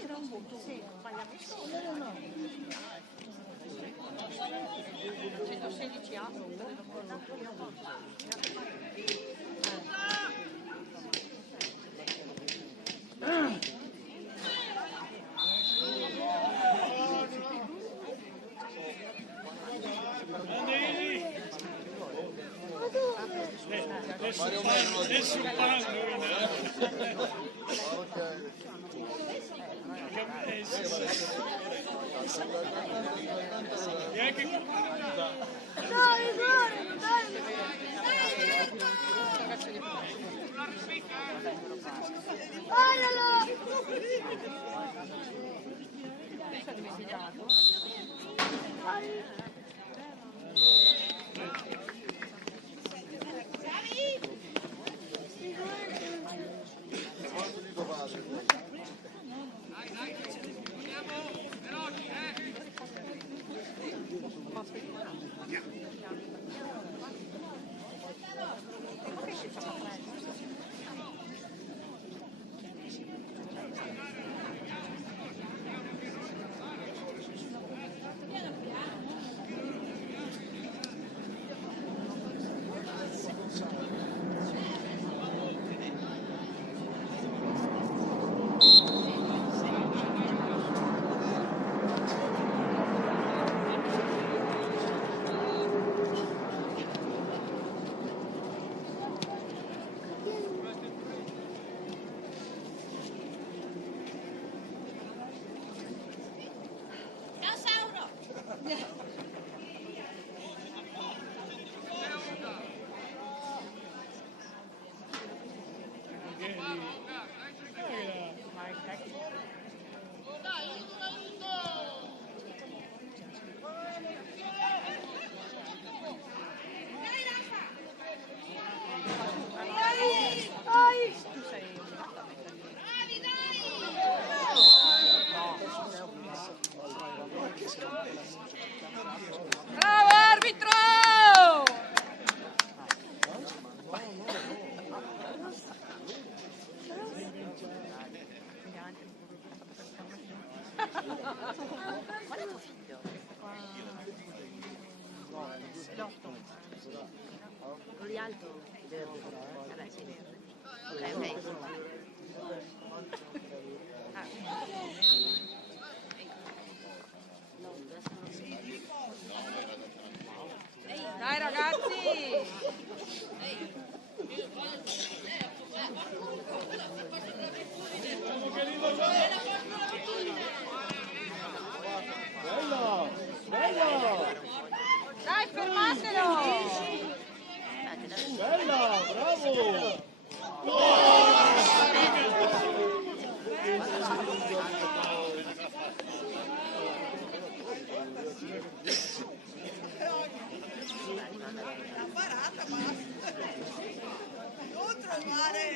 Era un voto, sì, sbagliamo solo. 116 a Adesso parlo, Qual è tuo figlio? L'8. Quello di alto? Vabbè, sì, verde. Ok. Dai ragazzi! Bella! Bella! Dai, fermatelo! Bella! Bravo! La parata basta. Non trovare.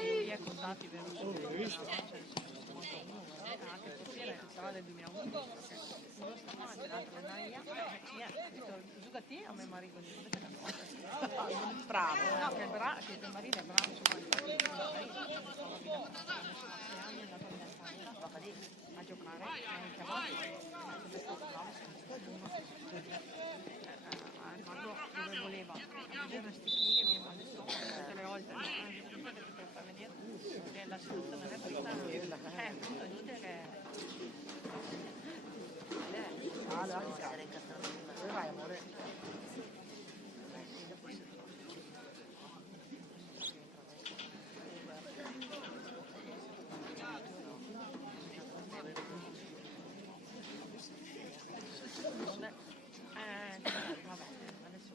Gli contati del 2011, sarà del 2011, uno sta male, l'altro è giù da te a me marito bravo, no, che il marito è bravo, a giocare, hanno chiamato, quando dove voleva vedere stichini mi ha detto tutte le volte per far vedere che la situazione è questa, è inutile che Dove vai, amore? vabbè, adesso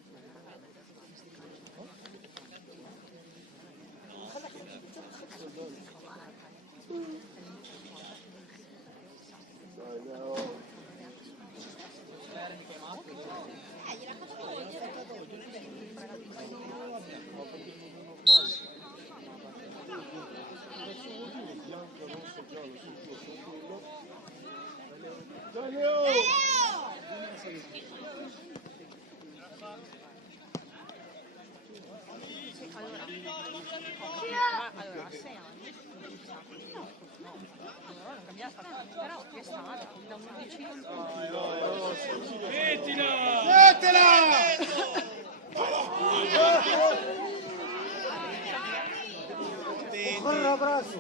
allora a 6 anni non cambiato, però che stata da 11 Mettila! Ancora un abbraccio.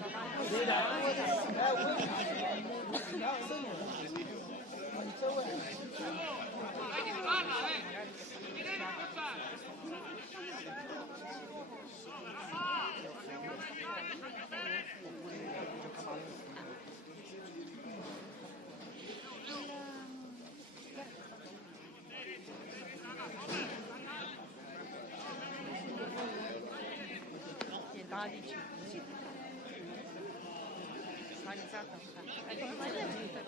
età di ha iniziato come mai è venuta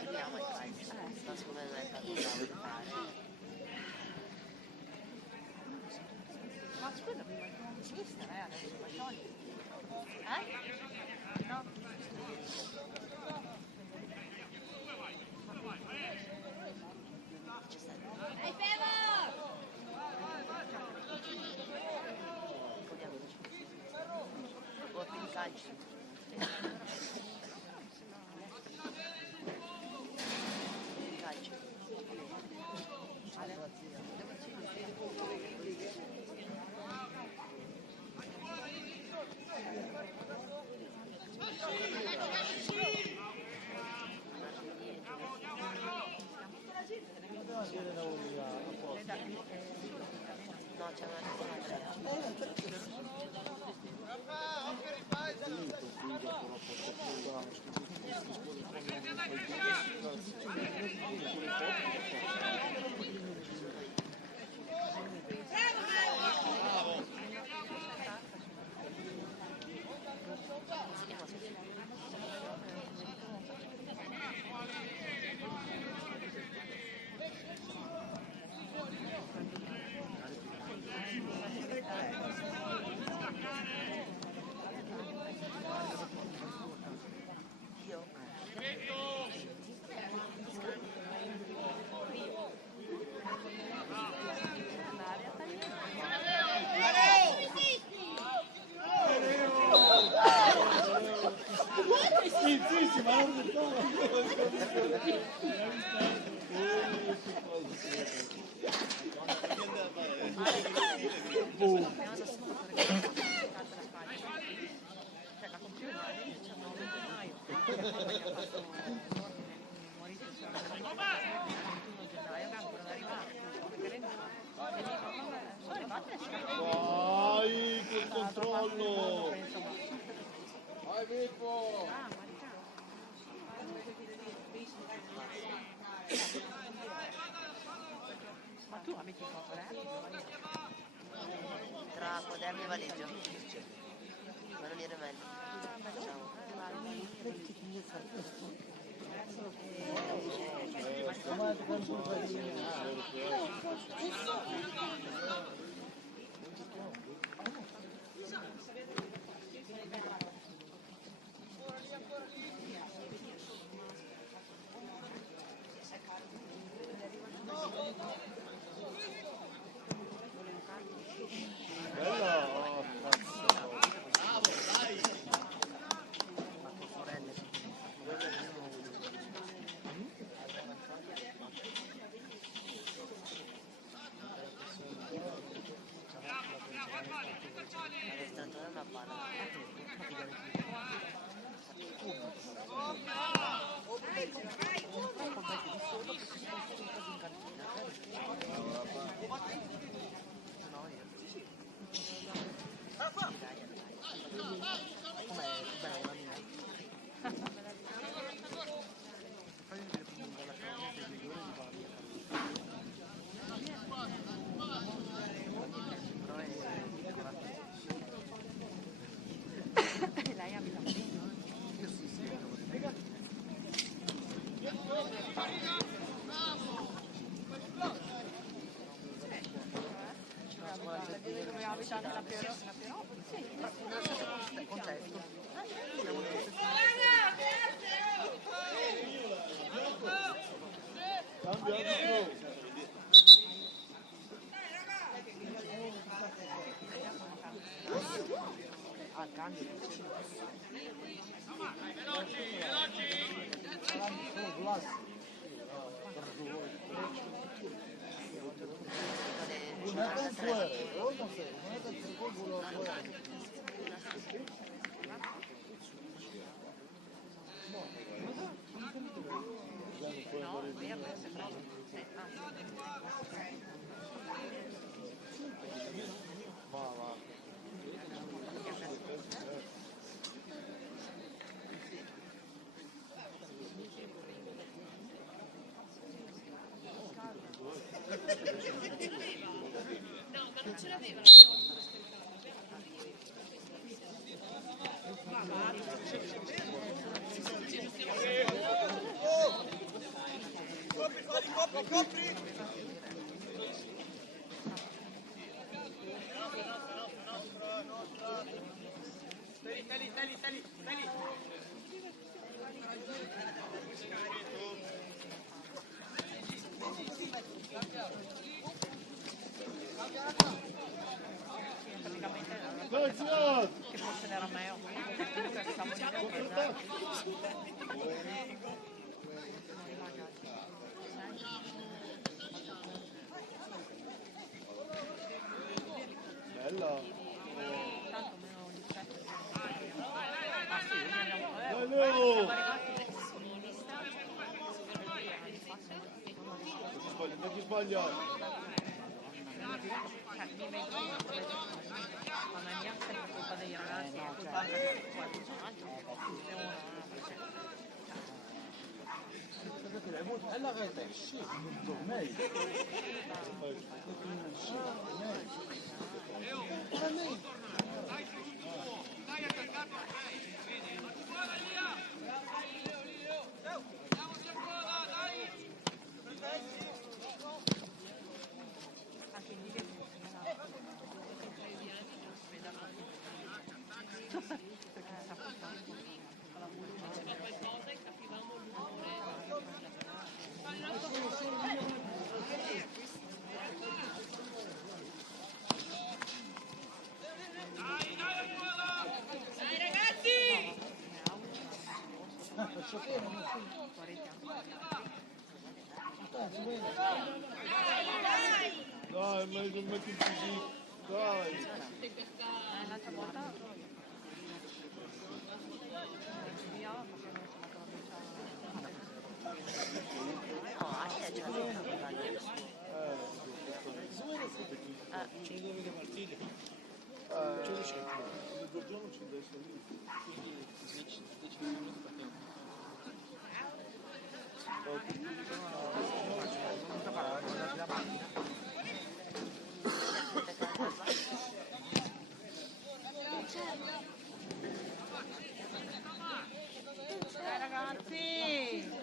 Vediamo il calcio, sta secondo me di fare. ma scusa prima non esiste adesso la togli no? Dai Febo! Botti di calcio. Calcio. No, c'è una Sì, sì, ma non vai col controllo. Vai Beppo. Ma tu abiti qua Tra Poderno e Valeggio. Ma non era meglio. Ciao. Bella. È stato una palla. lei abita dove abita nella Pieropoli? Sì, contesto. Ah, cambio. No, via questo è proprio. No, ma non ce l'avevano. Che fosse da Romeo. Siamo Bella. tanto meno rispetto. Ah sì, Chi sbaglia? quando andiamo sempre colpa dei ragazzi, è colpa anche di qualcun altro. È la rete, sì, tornei. Dai ragazzi! Dai, metti il fisico, dai. L'altra volta via facendo No, a te c'è Ci deve le partite. Mezzogiorno ci deve essere lì. ragazzi!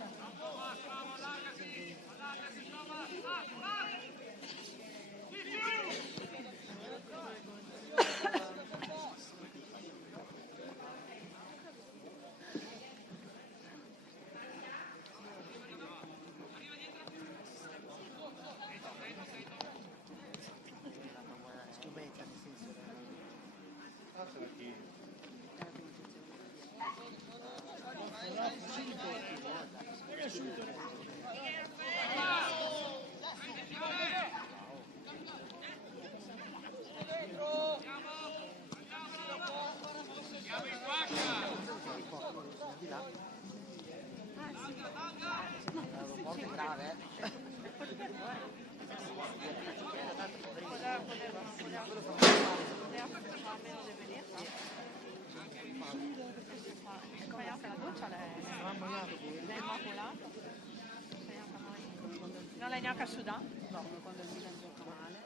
Non l'hai neanche a sudare? No, quando il Milan gioca male.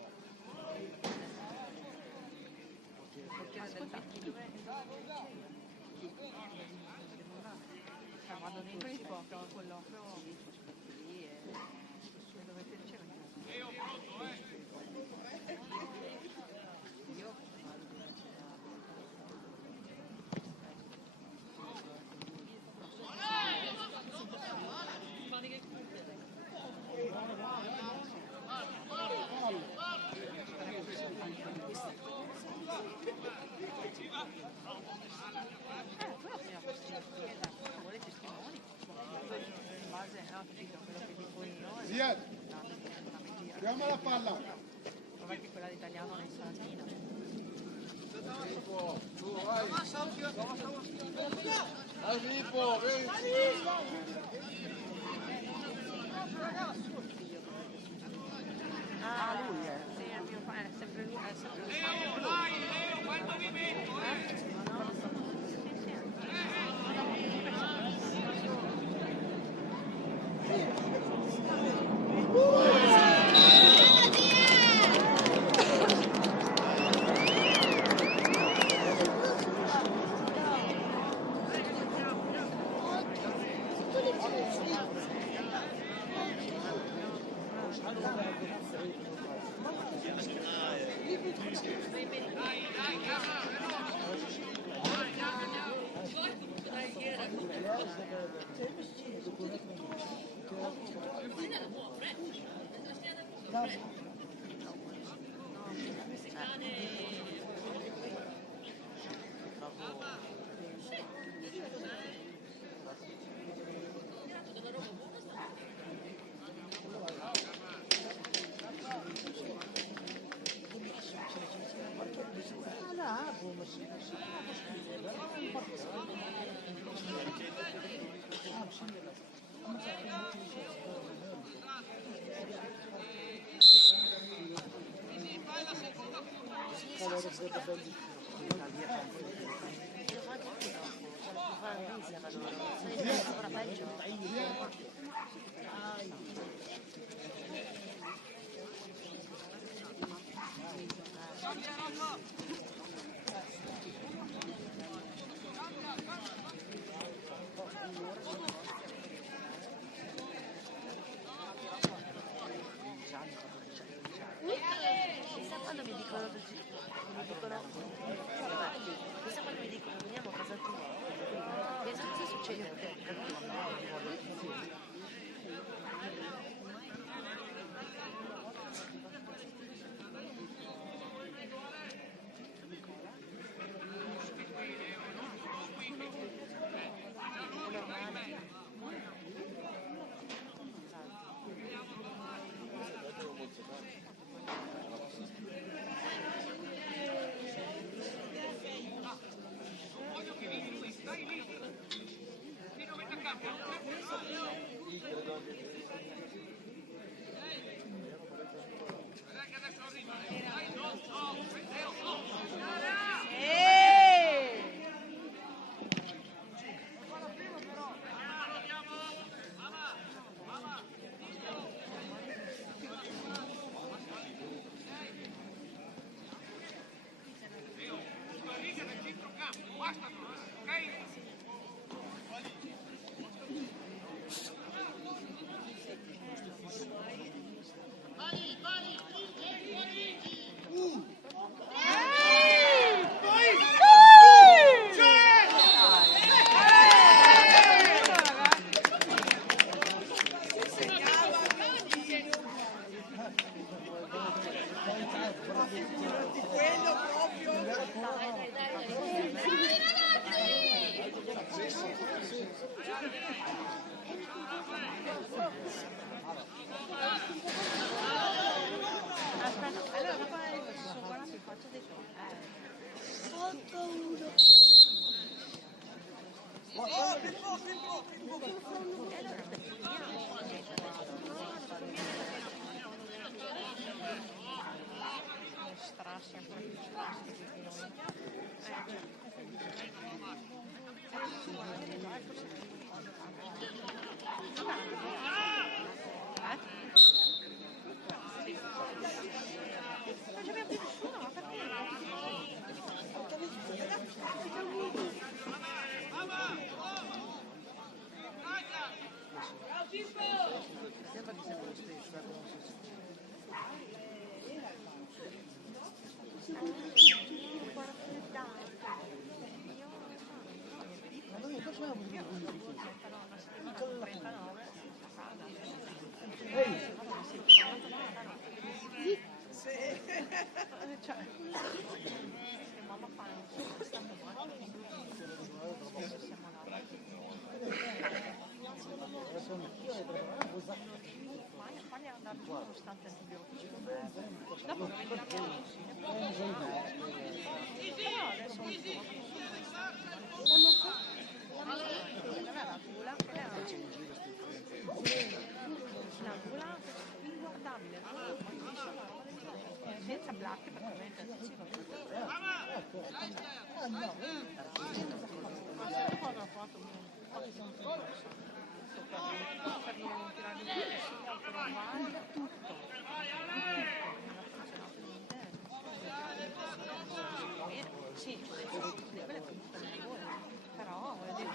Vado dentro e tipo provo quell'occhio lì e dovete ricevere. Io pronto, Io Ziad, chiama la palla. Guarda quella d'italiano nel Salatina. Dai Filippo, vieni! Ah, lui è. Sì, è mio è sempre lui, è sempre lui. Leo, dai, Leo, quel movimento, Chissà quando mi dicono chissà quando mi dicono veniamo a casa tua. Pensa cosa succede a te. Normale. senza black praticamente sì, però voglio dire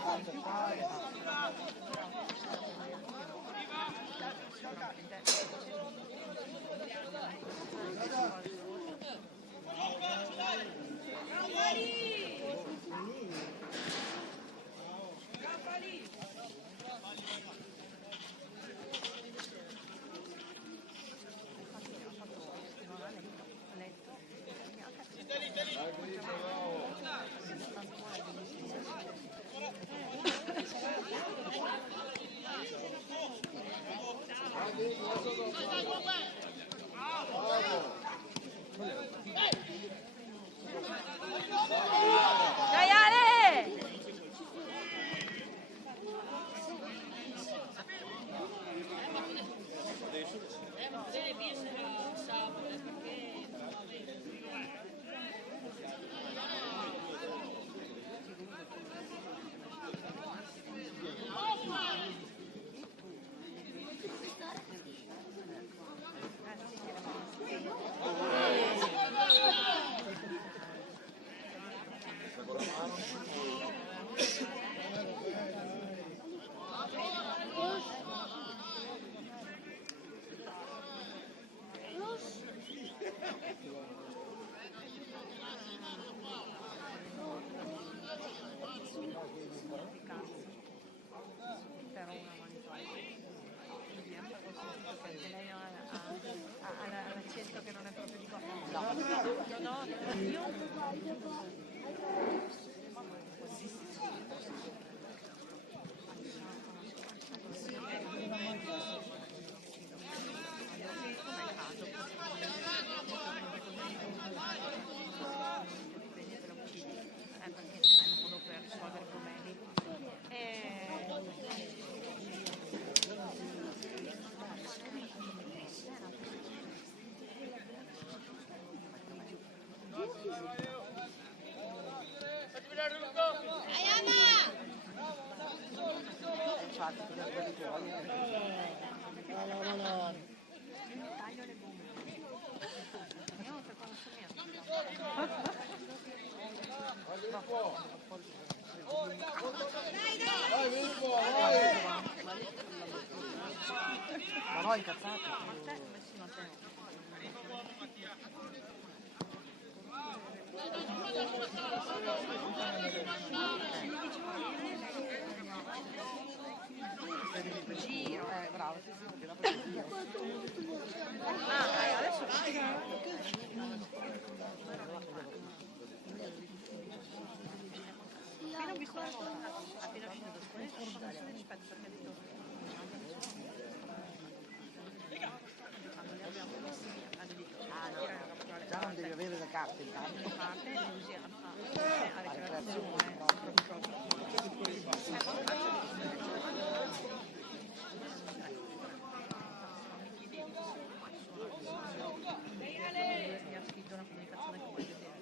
dai Ale! L'accento che non è proprio di qua. No, io perché non è un modo per risolvere problemi. infatti, quelli tuoi. Taglio le gomme. Io non so come Ma no, incazzato. Giro, Bravo, sì, adesso appena ho visto la nota, appena finito aspetta perché ha detto già non devi avere le carte intanto. parte le usi a ricreazione. Mi ha scritto una comunicazione che voglio vedere.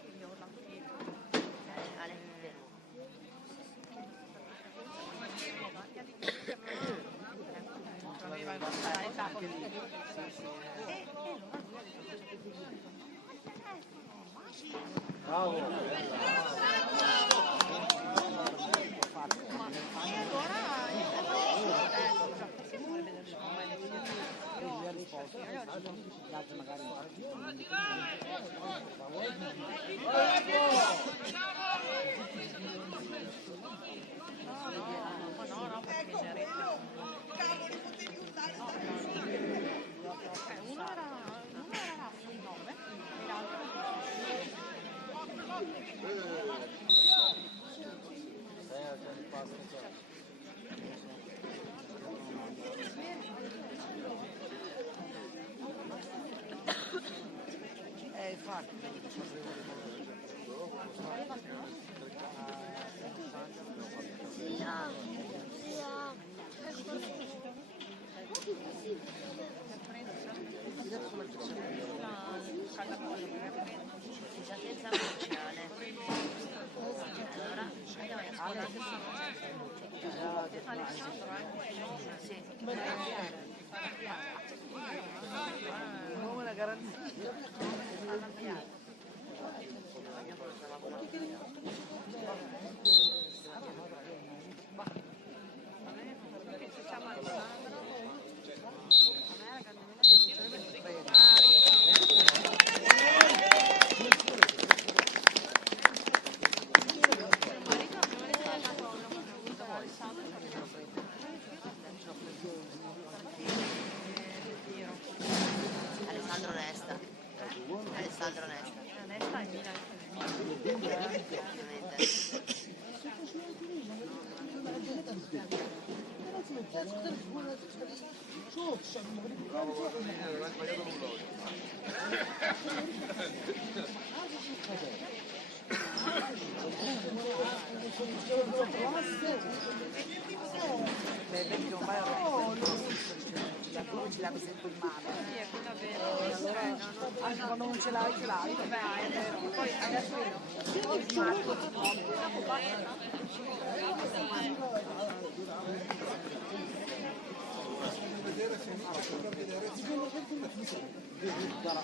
Quindi ho urlato aveva il anche lì. Bravo. Uno era sui 9 e l'altro infatti. Sapienza commerciale. Allora, Alessandro, sì. Come una garanzia. Alessandro Nesta. Alessandro Nesta. Nesta è Milan. Vedi che ormai ci lavi sempre in mano. Sì, è quella vera. Anche quando non ce l'hai, ce l'hai. Beh, è vero. Poi adesso Guarda,